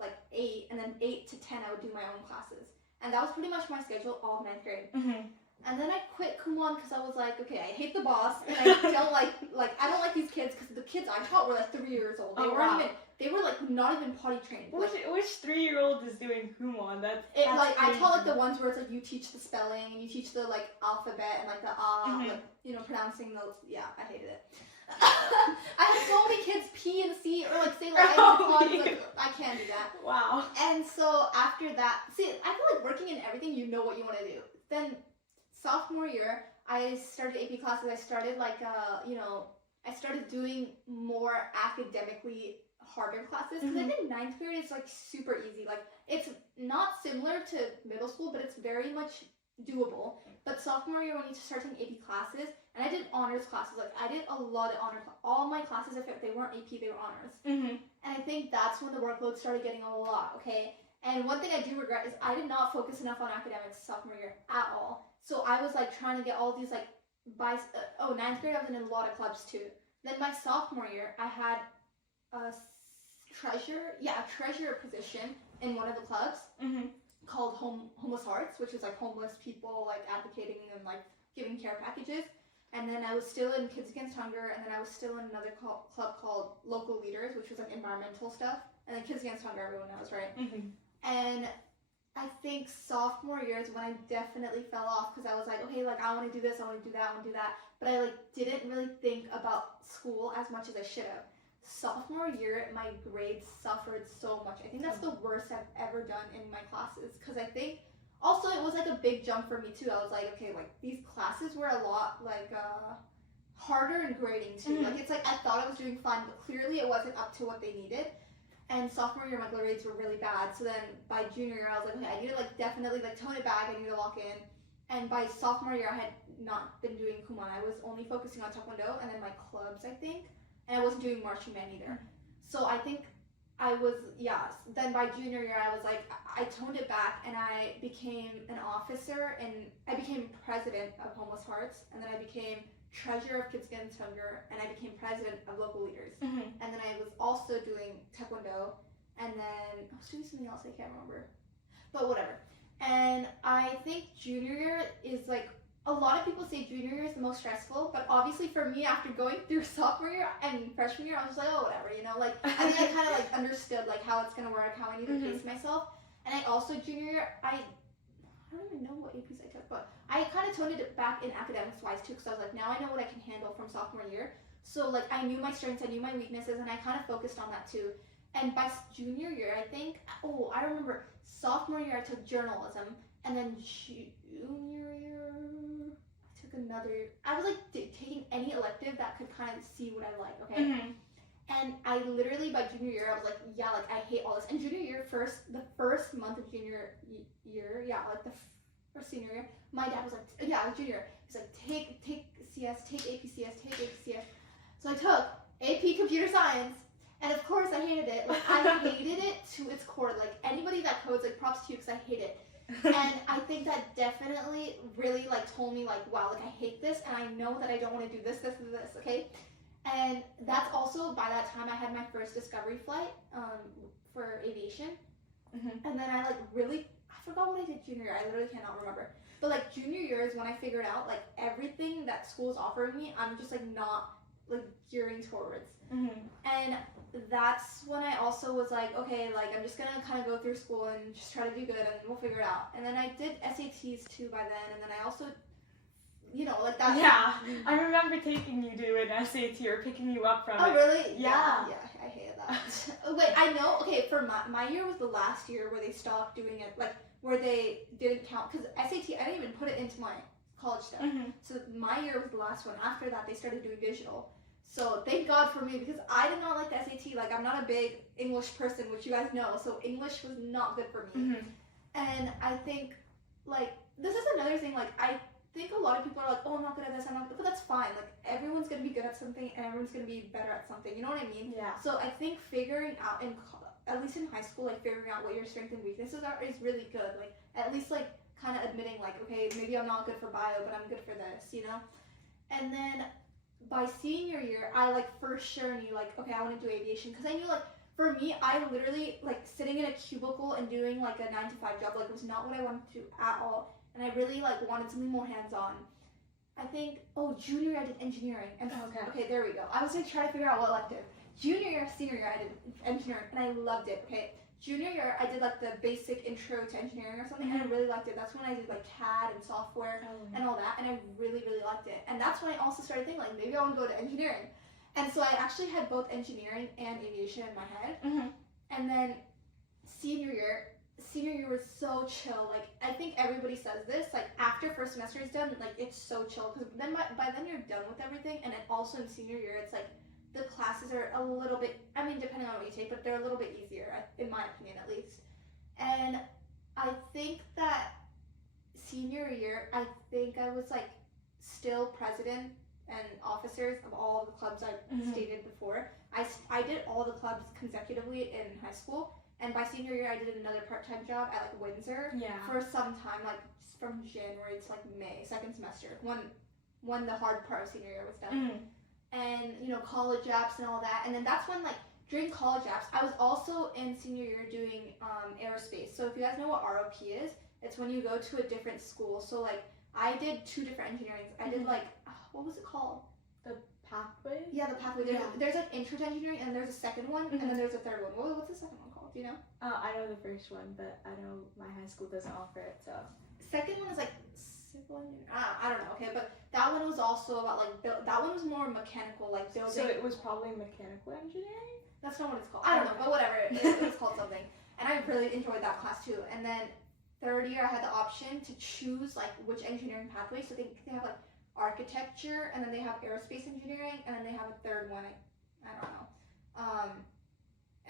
like 8, and then 8 to 10 I would do my own classes. And that was pretty much my schedule all of 9th grade. Mm-hmm. And then I quit Kumon because I was like, okay, I hate the boss, and I don't like I don't like these kids, because the kids I taught were like 3 years old. They were like not even potty trained. Which 3-year-old is doing Kumon? That's like crazy. I taught like the ones where it's like you teach the spelling and you teach the like alphabet and like the like, you know, pronouncing those. Yeah, I hated it. I had so many kids pee and see or like say like I can't do that. Wow. And so after that, see, I feel like working in everything, you know what you want to do. Then sophomore year, I started AP classes. I started like I started doing more academically harder classes, because I think 9th grade is like super easy. Like, it's not similar to middle school, but it's very much doable. But sophomore year, when you start taking AP classes, and I did honors classes, like I did a lot of honors. All my classes, if they weren't AP, they were honors. And I think that's when the workload started getting a lot, okay? And one thing I do regret is I did not focus enough on academics sophomore year at all. So I was like trying to get all these like 9th grade, I was in a lot of clubs too. Then my sophomore year, I had a treasurer position in one of the clubs called Homeless Hearts, which is like homeless people like advocating and like giving care packages. And then I was still in Kids Against Hunger, and then I was still in another club called Local Leaders, which was like environmental stuff. And then Kids Against Hunger, everyone knows, right? And I think sophomore year is when I definitely fell off, because I was like, okay, like I want to do this, I want to do that, I want to do that. But I like didn't really think about school as much as I should have. Sophomore year, my grades suffered so much. I think that's the worst I've ever done in my classes, because I think also it was like a big jump for me too. I was like, okay, like these classes were a lot like harder in grading too. Like, it's like I thought I was doing fine, but clearly it wasn't up to what they needed. And sophomore year, my grades were really bad. So then by junior year, I was like, okay, I need to like definitely like tone it back. I need to lock in. And by sophomore year, I had not been doing Kumon. I was only focusing on taekwondo and then my clubs, I think. And I wasn't doing marching band either. So I think then by junior year I was like, I toned it back and I became an officer and I became president of Homeless Hearts, and then I became treasurer of Kids Against Hunger, and I became president of Local Leaders. And then I was also doing Taekwondo, and then I was doing something else I can't remember, but whatever. And I think junior year is like, a lot of people say junior year is the most stressful, but obviously for me, after going through sophomore year and freshman year, I was just like, oh, whatever, you know, like, I think I kind of like understood like how it's gonna work, how I need to pace myself. And I also, junior year, I don't even know what APs I took, but I kind of toned it back in academics wise too, because I was like, now I know what I can handle from sophomore year. So like, I knew my strengths, I knew my weaknesses, and I kind of focused on that too. And by junior year, I think, I remember sophomore year I took journalism, and then junior year I took another. I was like taking any elective that could kind of see what I like. Okay. And I literally by junior year I was like, yeah, like I hate all this. And junior year the first month of junior year, like or senior year, my dad was like, yeah, junior year. He's like, take CS, take APCS, take APCS. So I took AP Computer Science. And of course I hated it. Like I hated it to its core. Like anybody that codes, like props to you, because I hate it. And I think that definitely really like told me like, wow, like I hate this, and I know that I don't want to do this, okay? And that's also, by that time I had my first discovery flight for aviation. And then I like really, I forgot what I did junior year. I literally cannot remember. But like junior year is when I figured out like everything that school's offering me, I'm just like not like gearing towards. And that's when I also was like, okay, like I'm just gonna kind of go through school and just try to do good, and we'll figure it out. And then I did SATs too by then, and then I also, you know, like that. Yeah, I remember taking you to an SAT or picking you up from it. Oh really? Yeah. Yeah, I hated that. Wait, I know. Okay, for my year was the last year where they stopped doing it, like where they didn't count, because SAT I didn't even put it into my college stuff. So my year was the last one. After that, they started doing digital. So thank God for me, because I did not like the SAT. Like I'm not a big English person, which you guys know. So English was not good for me. And I think like this is another thing. Like I think a lot of people are like, oh, I'm not good at this, I'm not good, but that's fine. Like everyone's gonna be good at something, and everyone's gonna be better at something. You know what I mean? Yeah. So I think figuring out at least in high school, like figuring out what your strengths and weaknesses are is really good. Like at least like kind of admitting like, okay, maybe I'm not good for bio, but I'm good for this, you know? And then by senior year, I like for sure knew like, okay, I want to do aviation, because I knew like for me, I literally like sitting in a cubicle and doing like a 9-to-5 job like was not what I wanted to do at all, and I really like wanted something more hands-on. I think junior year I did engineering, and okay, there we go. I was like trying to figure out what elective. Junior year, senior year I did engineering, and I loved it. Okay. Junior year, I did like the basic intro to engineering or something, and I really liked it. That's when I did like CAD and software and all that, and I really, really liked it. And that's when I also started thinking like, maybe I want to go to engineering. And so I actually had both engineering and aviation in my head. And then senior year was so chill. Like I think everybody says this, like after first semester is done, like it's so chill, because then by then you're done with everything. And then also in senior year, it's like the classes are a little bit, I mean, depending on what you take, but they're a little bit easier, in my opinion at least. And I think that senior year, I think I was like still president and officers of all of the clubs I stated before. I did all the clubs consecutively in high school, and by senior year I did another part-time job at like Windsor for some time, like from January to like May, second semester, when the hard part of senior year was done. And you know, college apps and all that. And then that's when like during college apps, I was also in senior year doing aerospace. So if you guys know what ROP is, it's when you go to a different school. So like I did 2 different engineerings. I did like what was it called? The pathway? Yeah, the pathway. There's like intro to engineering, and there's a second one, and then there's a third one. What's the second one called? Do you know? I know the first one, but I know my high school doesn't offer it. So second one is like civil engineering. I don't know. Okay, but that one was also about like that one was more mechanical, like building. So it was probably mechanical engineering. That's not what it's called. I don't know, but whatever. It was called something, and I really enjoyed that class too. And then third year, I had the option to choose like which engineering pathway. So they have like architecture, and then they have aerospace engineering, and then they have a third one. I don't know.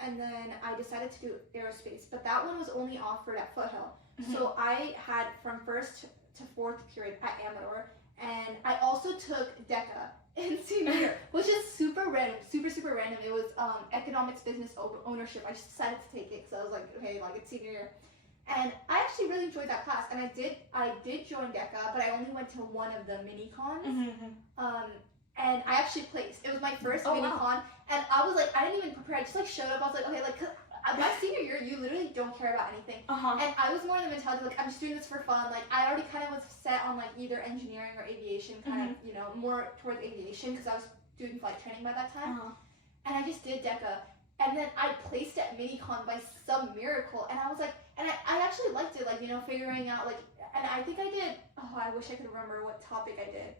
And then I decided to do aerospace, but that one was only offered at Foothill. So I had from first to fourth period at Amador, and I also took DECA in senior year, which is super super random, super random. It was economics business ownership. I just decided to take it because I was like, okay, like it's senior year. And I actually really enjoyed that class, and I did join DECA, but I only went to one of the mini cons. And I actually placed. It was my first mini con, and I was like, I didn't even prepare. I just like showed up. I was like, okay, like 'cause my senior year, you literally don't care about anything. And I was more in the mentality like I'm just doing this for fun. Like I already kind of was set on like either engineering or aviation, kind of more towards aviation because I was doing flight training by that time. And I just did DECA. And then I placed at MiniCon by some miracle, and I was like, and I actually liked it, like, figuring out, like, and I think I did, I wish I could remember what topic I did.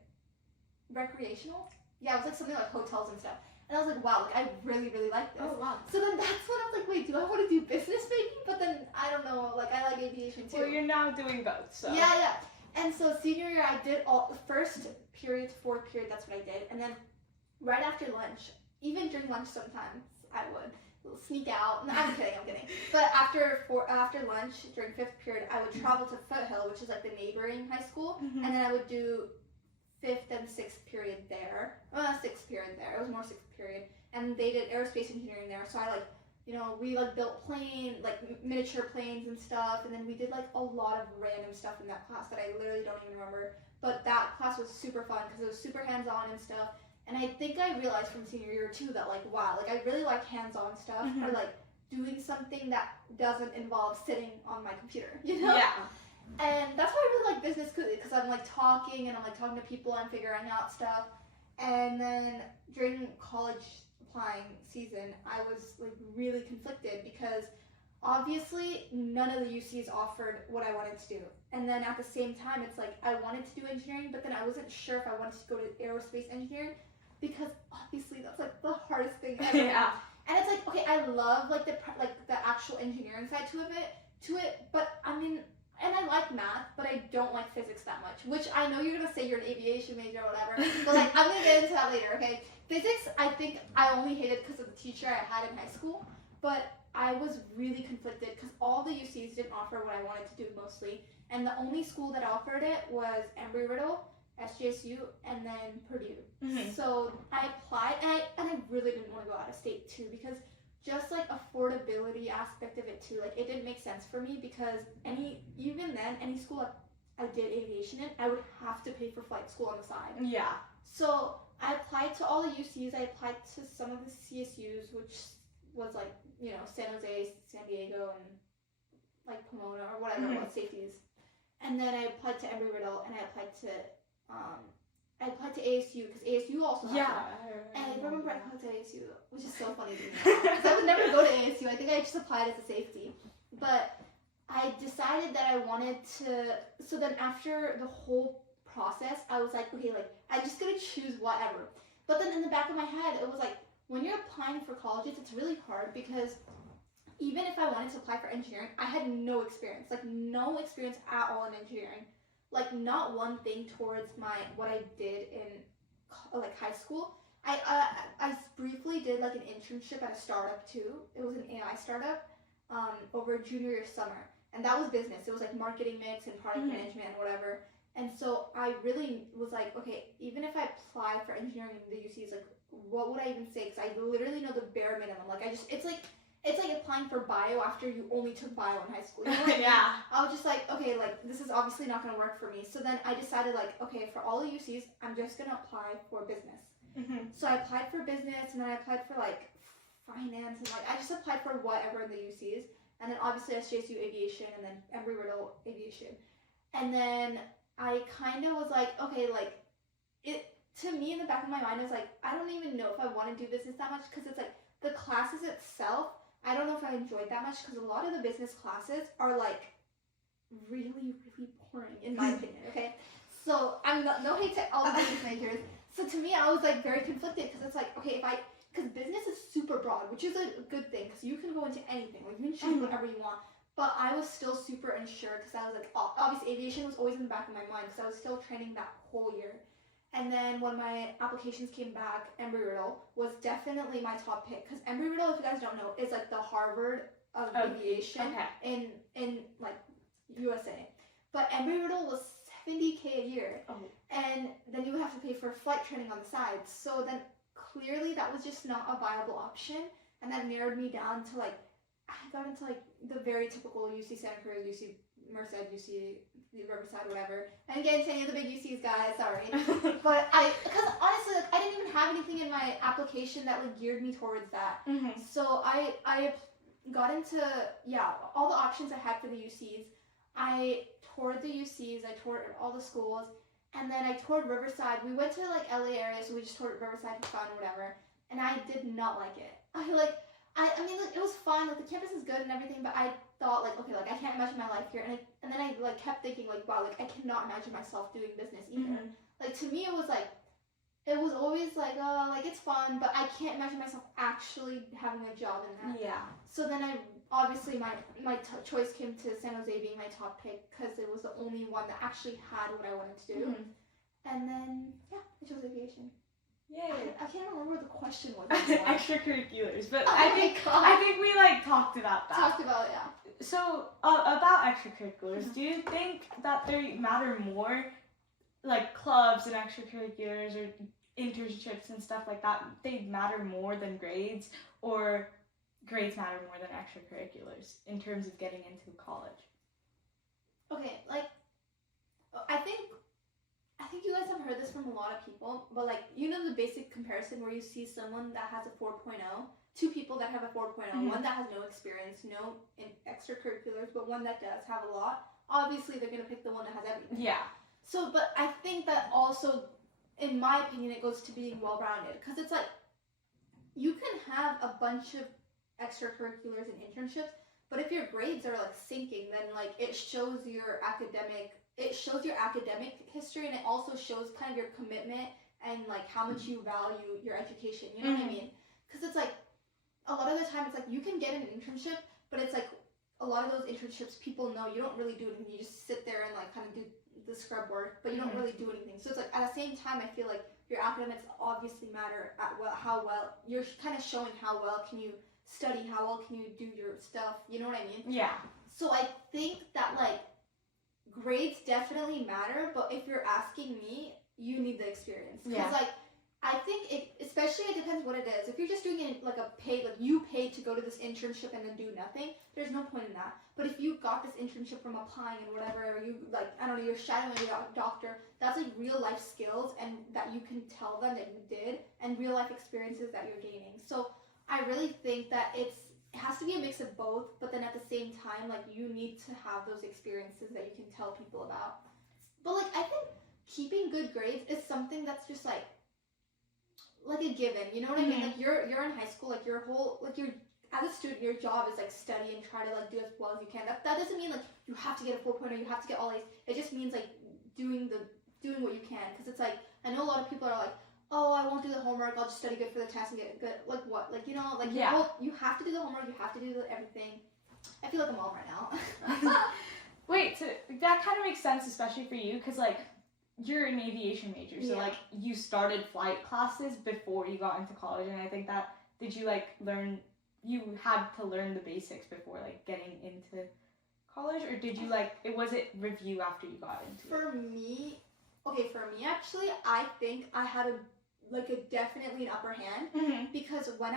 Recreational? Yeah, it was like something like hotels and stuff. And I was like, wow, like, I really, really like this. Oh, wow. So then that's when I was like, wait, do I want to do business maybe? But then, I don't know, like, I like aviation too. Well, you're now doing both, so. Yeah. And so senior year, I did all, first period to fourth period, that's what I did. And then right after lunch, even during lunch sometimes, I would sneak out. No, I'm kidding. But after lunch, during fifth period, I would travel to Foothill, which is like the neighboring high school, and then I would do fifth and sixth period there. Sixth period there. It was more sixth period, and they did aerospace engineering there. So I we built miniature planes and stuff, and then we did like a lot of random stuff in that class that I literally don't even remember. But that class was super fun because it was super hands-on and stuff. And I think I realized from senior year too that like, wow, like I really like hands-on stuff or like doing something that doesn't involve sitting on my computer, Yeah. And that's why I really like business because I'm like talking and I'm like talking to people and figuring out stuff. And then during college applying season, I was like really conflicted because obviously none of the UCs offered what I wanted to do. And then at the same time, it's like I wanted to do engineering, but then I wasn't sure if I wanted to go to aerospace engineering because obviously that's like the hardest thing ever. Yeah. And it's like, okay, I love like the actual engineering side to it, but I mean, and I like math, but I don't like physics that much, which I know you're gonna say you're an aviation major or whatever, but like I'm gonna get into that later, okay? Physics, I think I only hated because of the teacher I had in high school, but I was really conflicted because all the UCs didn't offer what I wanted to do mostly, and the only school that offered it was Embry-Riddle, SJSU, and then Purdue. So I applied, and I really didn't want to go out of state too because just like affordability aspect of it too, like it didn't make sense for me because any school I did aviation in, I would have to pay for flight school on the side. Yeah. So I applied to all the UCs. I applied to some of the CSUs, which was like San Jose, San Diego, and like Pomona or whatever it was, safeties. And then I applied to Embry-Riddle, and I applied to ASU because ASU also has it. And I remember I applied to ASU, which is so funny to me because I would never go to ASU. I think I just applied as a safety. But I decided that I wanted to. So then after the whole process, I was like, okay, like I'm just gonna choose whatever. But then in the back of my head, it was like when you're applying for colleges, it's really hard because even if I wanted to apply for engineering, I had no experience at all in engineering. Like not one thing towards what I did in like high school. I briefly did like an internship at a startup too. It was an AI startup over junior year summer, and that was business. It was like marketing mix and product management and whatever. And so I really was like, okay, even if I apply for engineering in the UCs, like what would I even say? Because I literally know the bare minimum. Like it's like applying for bio after you only took bio in high school. You know what I mean? Yeah. I was just like, okay, like this is obviously not going to work for me. So then I decided like, okay, for all the UCs, I'm just going to apply for business. So I applied for business, and then I applied for like finance, and like I just applied for whatever in the UCs. And then obviously SJSU aviation, and then Embry-Riddle aviation. And then I kind of was like, okay, like it, to me in the back of my mind, I was like, I don't even know if I want to do business that much because it's like the classes itself, I don't know if I enjoyed that much because a lot of the business classes are like really, really boring in my opinion, okay? So I'm no hate to all the business majors. So to me, I was like very conflicted because it's like, okay, because business is super broad, which is a good thing because you can go into anything, like you can choose whatever you want. But I was still super unsure because I was like, obviously aviation was always in the back of my mind because I was still training that whole year. And then when my applications came back, Embry-Riddle was definitely my top pick because Embry-Riddle, if you guys don't know, is like the Harvard of aviation in like USA. But Embry-Riddle was $70K a year, and then you would have to pay for flight training on the side. So then clearly that was just not a viable option, and that narrowed me down to like, I got into like the very typical UC Santa Cruz, UC Merced, UC Riverside, whatever. And again, to any of the big UCs, guys, sorry. But because honestly, like, I didn't even have anything in my application that like geared me towards that. So I got into, all the options I had for the UCs. I toured the UCs, I toured all the schools, and then I toured Riverside. We went to like LA area, so we just toured Riverside for fun or whatever. And I did not like it. I mean, like, it was fun, like, the campus is good and everything, but I thought, like, okay, like, I can't imagine my life here, and then I, like, kept thinking, like, wow, like, I cannot imagine myself doing business either. Like, to me, it was, like, it was always, like, oh, like, it's fun, but I can't imagine myself actually having a job in that. Yeah. So then obviously, my choice came to San Jose being my top pick, because it was the only one that actually had what I wanted to do. And then, I chose aviation. Yay. I can't remember what the question was. Extracurriculars, but I think we like talked about that. So about extracurriculars, do you think that they matter more, like clubs and extracurriculars or internships and stuff like that? They matter more than grades, or grades matter more than extracurriculars in terms of getting into college? Okay, like I think you guys have heard this from a lot of people, but like, you know, the basic comparison where you see someone that has a 4.0, two people that have a 4.0, one that has no experience, no in extracurriculars, but one that does have a lot. Obviously, they're going to pick the one that has everything. Yeah. So, but I think that also, in my opinion, it goes to being well-rounded, because it's like, you can have a bunch of extracurriculars and internships, but if your grades are like sinking, then like it shows your academic history, and it also shows kind of your commitment and like how much you value your education, you know what I mean? Because it's like, a lot of the time it's like you can get an internship, but it's like a lot of those internships people know you don't really do anything, you just sit there and like kind of do the scrub work, but you don't really do anything. So it's like, at the same time, I feel like your academics obviously matter at how well you're kind of showing how well can you study, how well can you do your stuff, you know what I mean? Yeah. So I think that like grades definitely matter, but if you're asking me, you need the experience. Because like, I think it depends what it is. If you're just doing it like you paid to go to this internship and then do nothing, there's no point in that. But if you got this internship from applying and whatever, or you like, I don't know, you're shadowing a doctor, that's like real life skills and that you can tell them that you did, and real life experiences that you're gaining. So I really think that it has to be a mix of both, but then at the same time, like, you need to have those experiences that you can tell people about. But like, I think keeping good grades is something that's just like a given, you know what I mean? Like, you're in high school, like, as a student, your job is like study and try to like do as well as you can. That doesn't mean like you have to get a 4.0, you have to get all A's. It just means like doing what you can, because it's like, I know a lot of people are like, oh, I won't do the homework, I'll just study good for the test and get good. Like what? Like, you know, like, you have to do the homework, you have to do everything. I feel like a mom right now. Wait, so that kind of makes sense, especially for you, because like, you're an aviation major, so like, you started flight classes before you got into college, and I think that, did you like you had to learn the basics before like getting into college, or did you like, was it review after you got into it? For me actually, I think I had definitely an upper hand, because when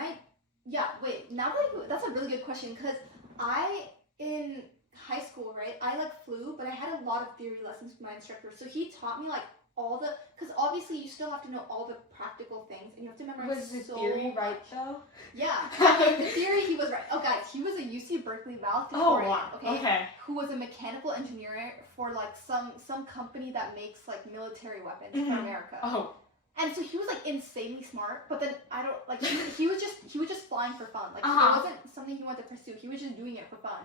that's a really good question, because in high school, right, I like flew, but I had a lot of theory lessons with my instructor, so he taught me like because obviously you still have to know all the practical things, and you have to memorize. Was the theory right though? Yeah, the theory, he was right. Oh guys, he was a UC Berkeley valedictorian, okay, who was a mechanical engineer for like some company that makes like military weapons for America. Oh. And so he was like insanely smart, but then I don't like, he was just flying for fun. Like, it wasn't something he wanted to pursue. He was just doing it for fun.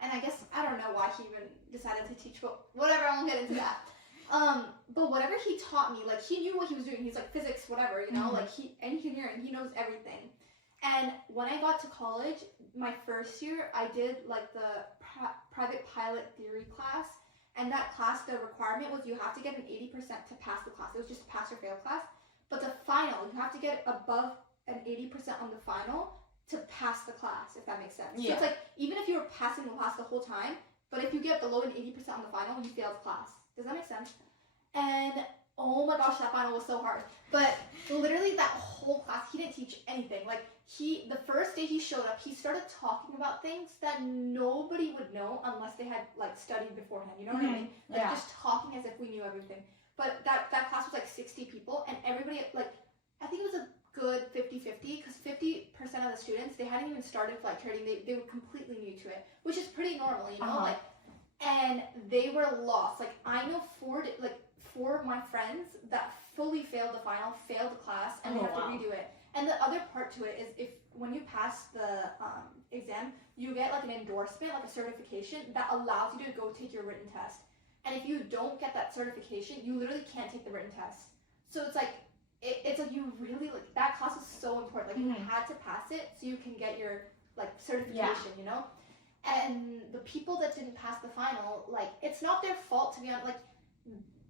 And I guess, I don't know why he even decided to teach, but whatever, I won't get into that. But whatever he taught me, like, he knew what he was doing. He's like, physics, whatever, you know, like, engineering, he knows everything. And when I got to college, my first year, I did like the private pilot theory class. And that class, the requirement was you have to get an 80% to pass the class. It was just a pass or fail class. But the final, you have to get above an 80% on the final to pass the class, if that makes sense. Yeah. So it's like, even if you were passing the class the whole time, but if you get below an 80% on the final, you failed class. Does that make sense? And oh my gosh, that final was so hard. But literally that whole class, he the first day he showed up, he started talking about things that nobody would know unless they had like studied beforehand. You know what I mean? Like just talking as if we knew everything. But that class was like 60 people, and everybody, like, I think it was a good 50-50, because 50% of the students, they hadn't even started flight training. They were completely new to it, which is pretty normal, you know? Like, and they were lost. Like, I know four of my friends that fully failed the final, failed the class, and they have to redo it. And the other part to it is, if when you pass the exam, you get like an endorsement, like a certification that allows you to go take your written test. And if you don't get that certification, you literally can't take the written test. So it's like, it's like you really, like, that class is so important. Like, you had to pass it so you can get your, like, certification, you know? And the people that didn't pass the final, like, it's not their fault, to be honest. Like,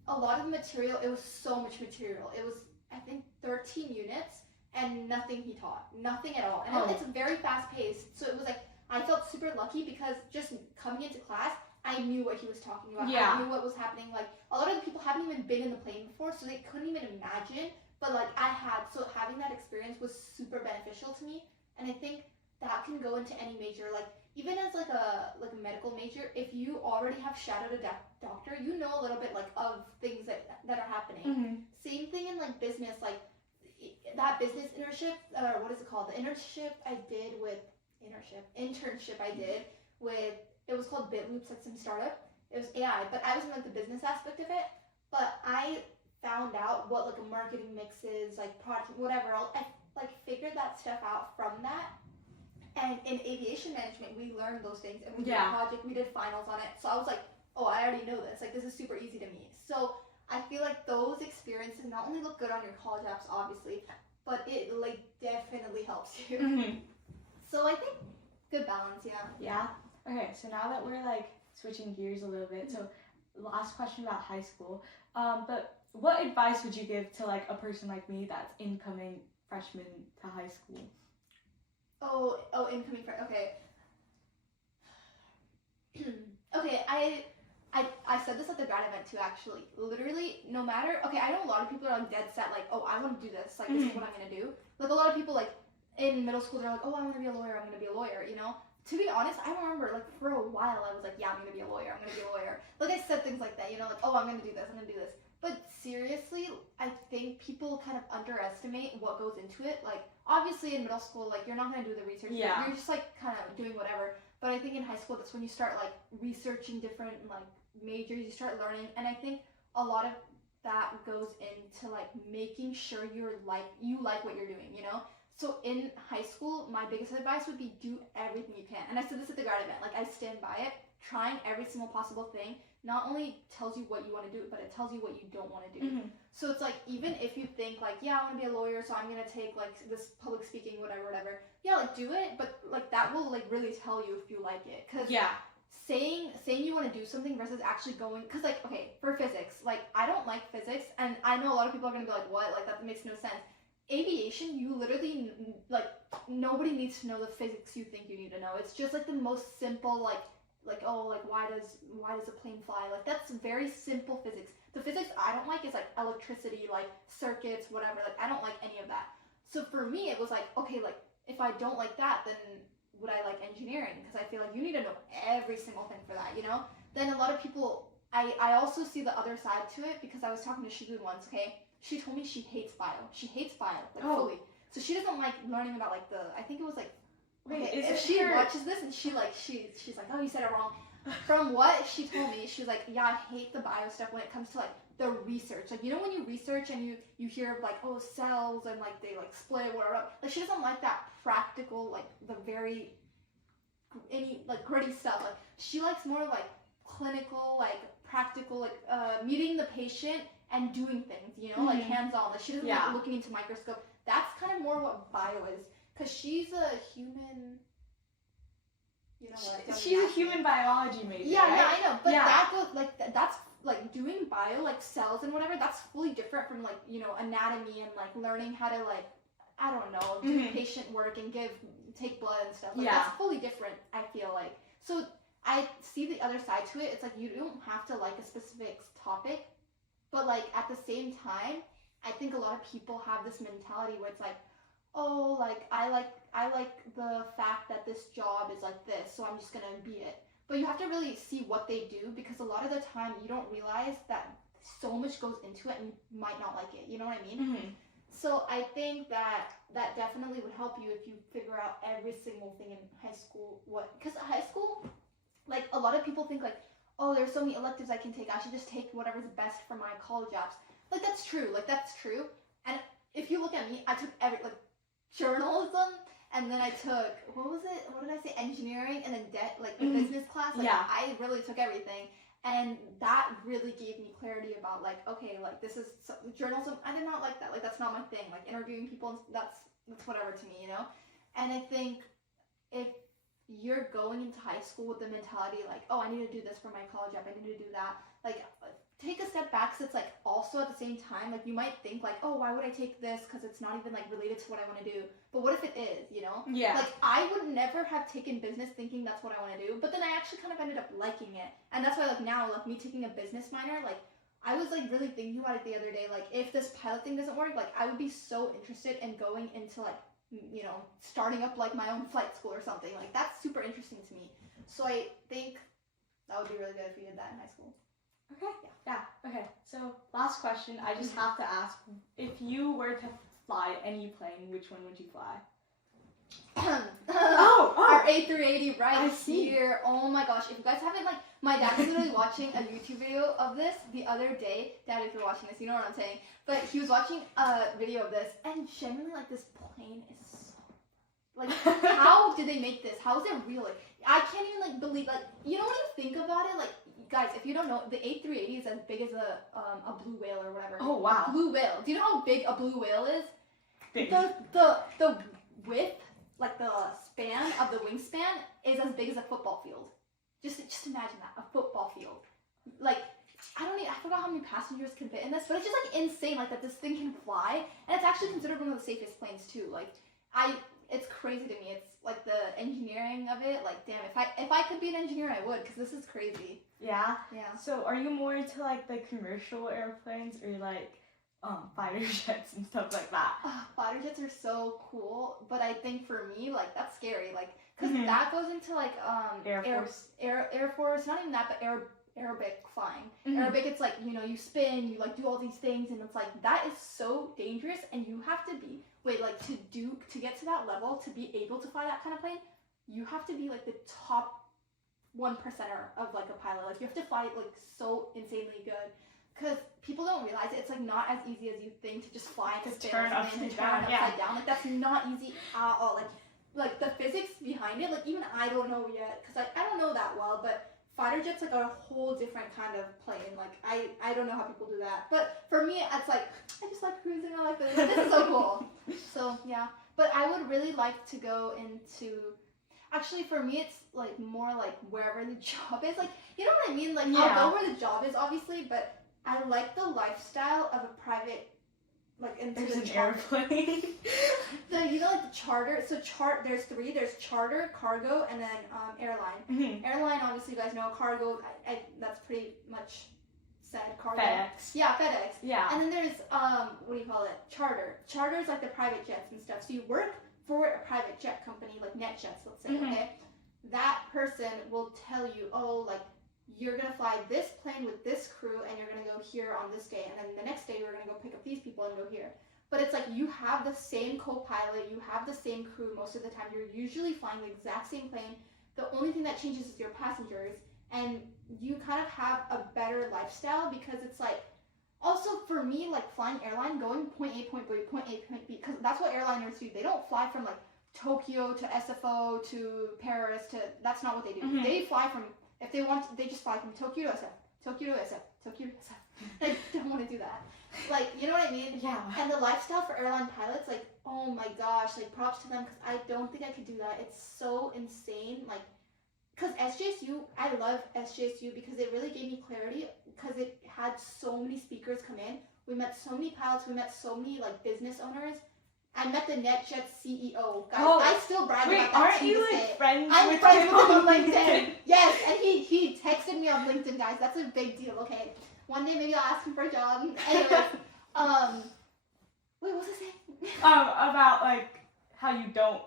a lot of the material, it was so much material. It was, I think, 13 units, and nothing he taught. Nothing at all. And it's very fast-paced. So it was like, I felt super lucky because just coming into class, I knew what he was talking about. I knew what was happening. Like, a lot of the people haven't even been in the plane before, so they couldn't even imagine. But, like, I had. So having that experience was super beneficial to me. And I think that can go into any major. Like, even as, like a medical major, if you already have shadowed a doctor, you know a little bit, like, of things that are happening. Same thing in, like, business. Like, that business internship, what is it called? The internship I did with, it was called BitLoops, like some startup. It was AI, but I was in like the business aspect of it. But I found out what like a marketing mix is, like product, whatever. I like figured that stuff out from that. And in aviation management, we learned those things, and we did a project, we did finals on it. So I was like, oh, I already know this. Like, this is super easy to me. So I feel like those experiences not only look good on your college apps, obviously, but it like definitely helps you. So I think good balance, Yeah. Okay, so now that we're like switching gears a little bit, so last question about high school. But what advice would you give to like a person like me that's incoming freshman to high school? Oh, incoming freshman. Okay. Okay, I said this at the grad event too, actually. Literally, no matter, okay, I know a lot of people are like dead set, like, oh, I want to do this, like, this is what I'm going to do. Like, a lot of people, like, in middle school, they're like, oh, I want to be a lawyer, I'm going to be a lawyer, you know? To be honest, I remember, like, for a while, I was like, yeah, I'm going to be a lawyer, I'm going to be a lawyer. Like, I said things like that, you know, like, oh, I'm going to do this, I'm going to do this. But seriously, I think people kind of underestimate what goes into it. Like, obviously, in middle school, like, you're not going to do the research. Yeah. You're just, like, kind of doing whatever. But I think in high school, that's when you start, like, researching different, like, majors, you start learning. And I think a lot of that goes into, like, making sure you like what you're doing, you know? So in high school, my biggest advice would be do everything you can. And I said this at the grad event, like, I stand by it. Trying every single possible thing not only tells you what you want to do, but it tells you what you don't want to do. So it's like, even if you think like, yeah, I want to be a lawyer, so I'm going to take like this public speaking, whatever. Yeah, like do it, but like that will like really tell you if you like it. Cause saying you want to do something versus actually going, cause like, okay, for physics, like I don't like physics, and I know a lot of people are going to be like, what? Like that makes no sense. Aviation, you literally, like, nobody needs to know the physics you think you need to know. It's just like the most simple, like oh, like why does a plane fly? Like that's very simple physics. The physics I don't like is like electricity, like circuits, whatever. Like I don't like any of that. So for me, it was like, okay, like if I don't like that, then would I like engineering? Because I feel like you need to know every single thing for that, you know? Then a lot of people, I also see the other side to it, because I was talking to Shigun once, okay? She told me she hates bio. She hates bio, like fully. So she doesn't like learning about like I think it was like, wait, okay, if she watches this and she's like, oh, you said it wrong. From what she told me, she was like, yeah, I hate the bio stuff when it comes to like the research. Like, you know when you research and you hear like, oh, cells and like they like split, whatever. Like she doesn't like that practical, like the very like gritty stuff. Like she likes more like clinical, like practical, like meeting the patient and doing things, you know, like hands-on. Like she doesn't like looking into microscope. That's kind of more what bio is. Because she's a human, you know what? She's a human biology major. Yeah, right? Yeah, I know. But that goes, like, that's, like, doing bio, like, cells and whatever, that's fully different from, like, you know, anatomy and, like, learning how to, like, I don't know, do patient work and take blood and stuff. Like, that's fully different, I feel like. So, I see the other side to it. It's like, you don't have to like a specific topic, but, like, at the same time, I think a lot of people have this mentality where it's like, oh, like, I like I like the fact that this job is like this, so I'm just gonna be it. But you have to really see what they do, because a lot of the time you don't realize that so much goes into it and you might not like it. You know what I mean? Mm-hmm. So I think that definitely would help you if you figure out every single thing in high school. Because high school, like a lot of people think like, oh, there's so many electives I can take. I should just take whatever's best for my college apps. Like that's true. And if you look at me, I took journalism, and then I took, what did I say? Engineering, and then the business class. Like, yeah. I really took everything. And that really gave me clarity about like, okay, like this is journalism. I did not like that. Like that's not my thing. Like interviewing people, that's whatever to me, you know? And I think if you're going into high school with the mentality like, oh, I need to do this for my college app, I need to do that, like take a step back, because it's like also at the same time, like you might think like, oh, why would I take this, because it's not even like related to what I want to do. But what if it is, you know? Yeah. Like I would never have taken business thinking that's what I want to do, but then I actually kind of ended up liking it. And that's why like now, like me taking a business minor, like I was like really thinking about it the other day, like if this pilot thing doesn't work, like I would be so interested in going into like, you know, starting up like my own flight school or something. Like that's super interesting to me. So I think that would be really good if we did that in high school. Okay. Yeah. Okay. So last question, I just have to ask, if you were to fly any plane, which one would you fly? Our A380 right I see. here. Oh my gosh! If you guys haven't, like, my dad was literally watching a YouTube video of this the other day. Dad, if you're watching this, you know what I'm saying. But he was watching a video of this, and genuinely, like, this plane is so, like, how did they make this? How is it real? Like, I can't even like believe, like, you know, when you think about it, like, guys, if you don't know, the A380 is as big as a blue whale or whatever. Oh wow. Blue whale. Do you know how big a blue whale is? Big. The width, like the span of the wingspan, is as big as a football field. Just imagine that, a football field. Like, I forgot how many passengers can fit in this, but it's just like insane, like that this thing can fly, and it's actually considered one of the safest planes too. Like, it's crazy to me. It's like the engineering of it. Like, damn, if I could be an engineer, I would, because this is crazy. Yeah. Yeah. So are you more into like the commercial airplanes or like fighter jets and stuff like that? Fighter jets are so cool, but I think for me, like, that's scary, like, because Mhm. that goes into like Air Force. Air Force, not even that, but aerobic flying. Mhm. Aerobic, it's like, you know, you spin, you like do all these things, and it's like that is so dangerous, and you have to be to get to that level, to be able to fly that kind of plane, you have to be like the top 1%er of like a pilot. Like, you have to fly like so insanely good. Because people don't realize it. It's like not as easy as you think to just fly and To turn upside down, Like, that's not easy at all. Like the physics behind it, like even I don't know yet, because I don't know that well. But fighter jets like are a whole different kind of plane. Like I don't know how people do that. But for me, it's like I just like cruising. I like this. This is so cool. So yeah. But I would really like to go into. Actually, for me, it's like more like wherever the job is. Like, you know what I mean? Like, Yeah. I'll go where the job is, obviously, but I like the lifestyle of a private, like, into There's the an charter. airplane. You know, like the charter. So there's three. There's charter, cargo, and then airline. Mhm. Airline, obviously, you guys know. Cargo, that's pretty much said. Cargo. FedEx. Yeah, FedEx. Yeah. And then there's what do you call it? Charter. Charter is like the private jets and stuff. So you work for a private jet company, like NetJets, let's say. Mhm. Okay. That person will tell you, oh, like, you're gonna fly this plane with this crew, and you're gonna go here on this day, and then the next day you're gonna go pick up these people and go here. But it's like you have the same co-pilot, you have the same crew most of the time. You're usually flying the exact same plane. The only thing that changes is your passengers, and you kind of have a better lifestyle, because it's like, also for me, like flying airline, going point A, point B, point A, point B, because that's what airliners do. They don't fly from like Tokyo to SFO to Paris to, that's not what they do. Mhm. They fly from, if they want, they just fly from Tokyo to SF, Tokyo to SF, Tokyo to SF. They don't want to do that. Like, you know what I mean? Yeah. And the lifestyle for airline pilots, like, oh my gosh, like, props to them, because I don't think I could do that. It's so insane. Like, because SJSU, I love SJSU because it really gave me clarity, because it had so many speakers come in. We met so many pilots, we met so many, like, business owners. I met the NetJets CEO. Guys, Oh, I still brag wait, about that aren't to you this like day. friends I'm with friends him with him on on LinkedIn. Yes, and he texted me on LinkedIn, guys. That's a big deal, okay? One day maybe I'll ask him for a job. Anyways, wait, what was I saying? About like how you don't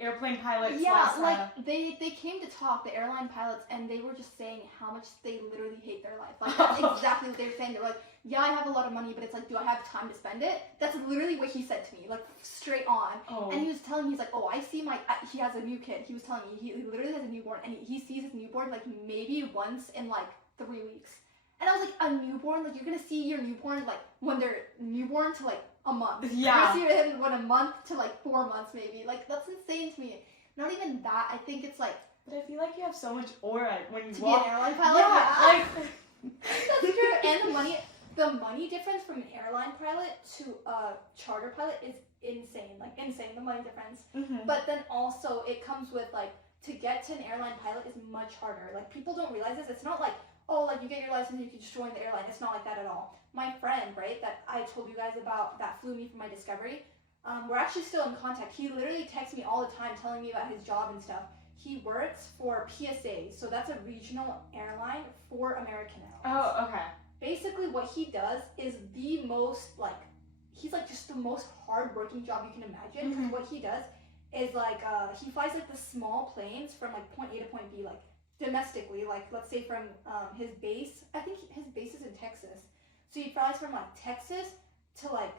airplane pilots. Yeah, they came to talk, the airline pilots, and they were just saying how much they literally hate their life. Like, that's exactly what they were saying. They're like, yeah, I have a lot of money, but it's like, do I have time to spend it? That's literally what he said to me, like, straight on. Oh. And he was telling me, he's like, oh, I see he has a new kid. He was telling me, he literally has a newborn, and he sees his newborn, like, maybe once in, like, 3 weeks. And I was like, a newborn? Like, you're gonna see your newborn, like, when they're newborn to, like, a month. Yeah. You're gonna see him when a month to, like, 4 months, maybe. Like, that's insane to me. Not even that. I think it's like. But I feel like you have so much aura when you to walk. be an airline pilot. Yeah, like. That's true. And the money difference from an airline pilot to a charter pilot is insane. Like insane, the money difference. Mm-hmm. But then also it comes with like to get to an airline pilot is much harder. Like people don't realize this. It's not like oh like you get your license and you can just join the airline. It's not like that at all. My friend, right, that I told you guys about that flew me for my discovery. We're actually still in contact. He literally texts me all the time telling me about his job and stuff. He works for PSA, so that's a regional airline for American Airlines. Oh, okay. Basically what he does is the most, like, he's like just the most hard-working job you can imagine. Mm-hmm. What he does is like, he flies like the small planes from like point A to point B, like domestically, like let's say from his base, I think his base is in Texas. So he flies from like Texas to like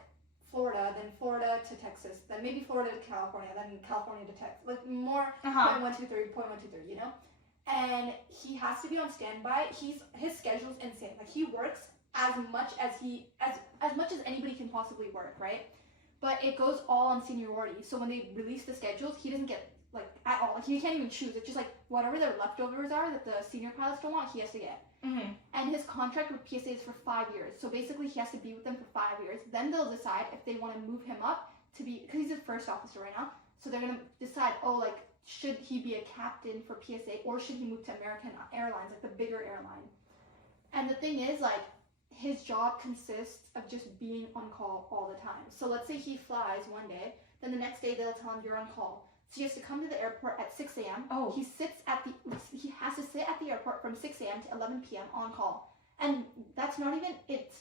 Florida, then Florida to Texas, then maybe Florida to California, then California to Texas, like more point 123, point 123, you know? And he has to be on standby. His schedule's insane. Like he works as much as much as anybody can possibly work, right? But it goes all on seniority. So when they release the schedules, he doesn't get like at all. Like he can't even choose. It's just like whatever their leftovers are that the senior pilots don't want, he has to get. Mm-hmm. And his contract with PSA is for 5 years. So basically he has to be with them for 5 years. Then they'll decide if they want to move him up to be, because he's a first officer right now. So they're going to decide, oh, like, should he be a captain for PSA or should he move to American Airlines, like the bigger airline? And the thing is, like, his job consists of just being on call all the time. So let's say he flies one day, then the next day they'll tell him you're on call. So he has to come to the airport at 6 a.m. Oh. He has to sit at the airport from 6 a.m. to 11 p.m. on call. And it's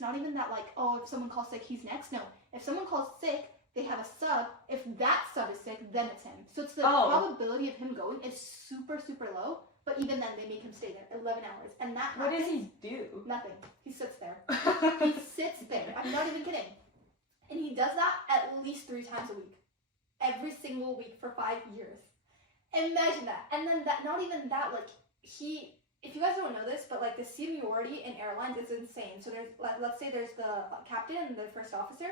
not even that like, oh, if someone calls sick, he's next. No. If someone calls sick, they have a sub. If that sub is sick, then it's him. So it's the probability of him going is super, super low. But even then, they make him stay there 11 hours. And that What happens, does he do? Nothing. He sits there. He sits there. I'm not even kidding. And he does that at least 3 times a week. Every single week for 5 years. Imagine that. And then that, not even that, like, if you guys don't know this, but like the seniority in airlines is insane. So there's, let's say there's the captain and the first officer.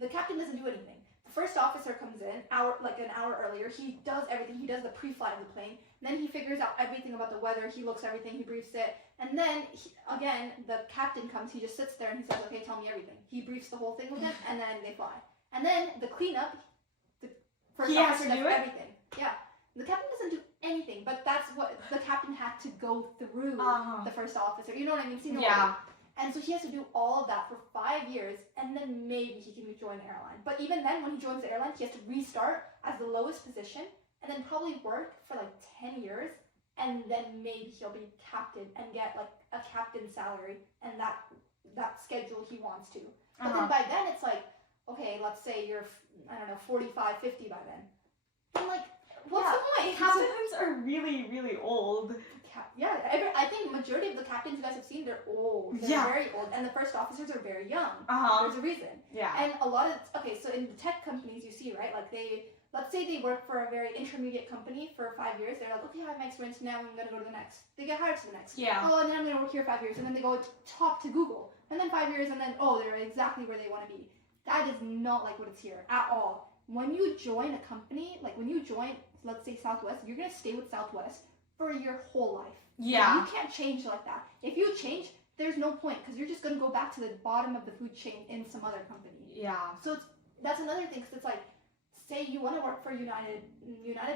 The captain doesn't do anything. The first officer comes in an hour earlier. He does everything. He does the pre-flight of the plane. And then he figures out everything about the weather. He looks everything. He briefs it. And then, again, the captain comes. He just sits there and he says, okay, tell me everything. He briefs the whole thing with him, and then they fly. And then the cleanup, the first officer does everything. Yeah. The captain doesn't do anything, but that's what the captain had to go through the first officer. You know what I mean? Yeah. And so he has to do all of that for 5 years, and then maybe he can join the airline. But even then, when he joins the airline, he has to restart as the lowest position, and then probably work for like 10 years, and then maybe he'll be captain and get like a captain's salary and that schedule he wants to. But then by then, it's like, okay, let's say you're, I don't know, 45, 50 by then. And like, what's the point? Captains are really, really old. Yeah, I think majority of the captains you guys have seen, they're old. They're very old. And the first officers are very young. There's a reason. Yeah. And a lot of, so in the tech companies you see, right, like let's say they work for a very intermediate company for 5 years. They're like, okay, I have my experience, now I'm going to go to the next. They get hired to the next. Yeah. Oh, and then I'm going to work here 5 years. And then they go top to Google. And then 5 years, and then, oh, they're exactly where they want to be. That is not like what it's here at all. When you join a company, like when you join, let's say Southwest, you're going to stay with Southwest for your whole life. Yeah. You can't change like that. If you change, there's no point because you're just going to go back to the bottom of the food chain in some other company. Yeah. So that's another thing because it's like, say you want to work for United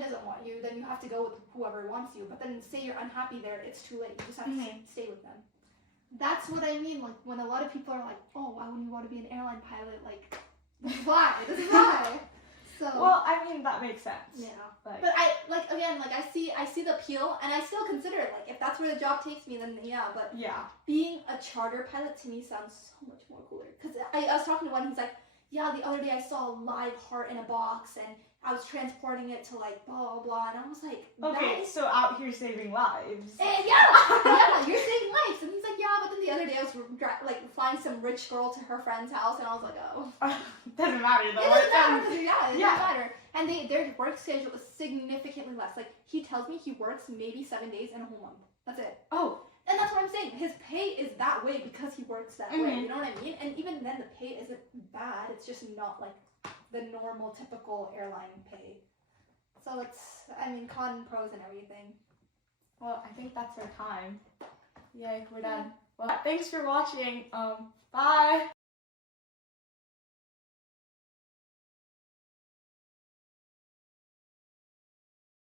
doesn't want you, then you have to go with whoever wants you. But then say you're unhappy there, it's too late. You just have to stay with them. That's what I mean. Like when a lot of people are like, oh, why wouldn't you want to be an airline pilot? Like, why? This is why. So, well, I mean that makes sense. Yeah. But I see the appeal, and I still consider it. Like if that's where the job takes me, then yeah. But being a charter pilot to me sounds so much more cooler. Because I was talking to one, he's like, yeah, the other day I saw a live heart in a box, and I was transporting it to like blah blah blah, and I was like, Okay, so out here saving lives. yeah, you're saving lives. And he's like, yeah, but then the other day I was like flying some rich girl to her friend's house, and I was like, oh. Doesn't matter though. It doesn't matter, it doesn't Yeah. matter. And their work schedule is significantly less. Like, he tells me he works maybe 7 days in a whole month. That's it. Oh. And that's what I'm saying. His pay is that way because he works that way. You know what I mean? And even then, the pay isn't bad. It's just not like the normal, typical airline pay. So it's, I mean, con and pros and everything. Well, I think that's our time. Yay, we're done. Well, thanks for watching. Bye.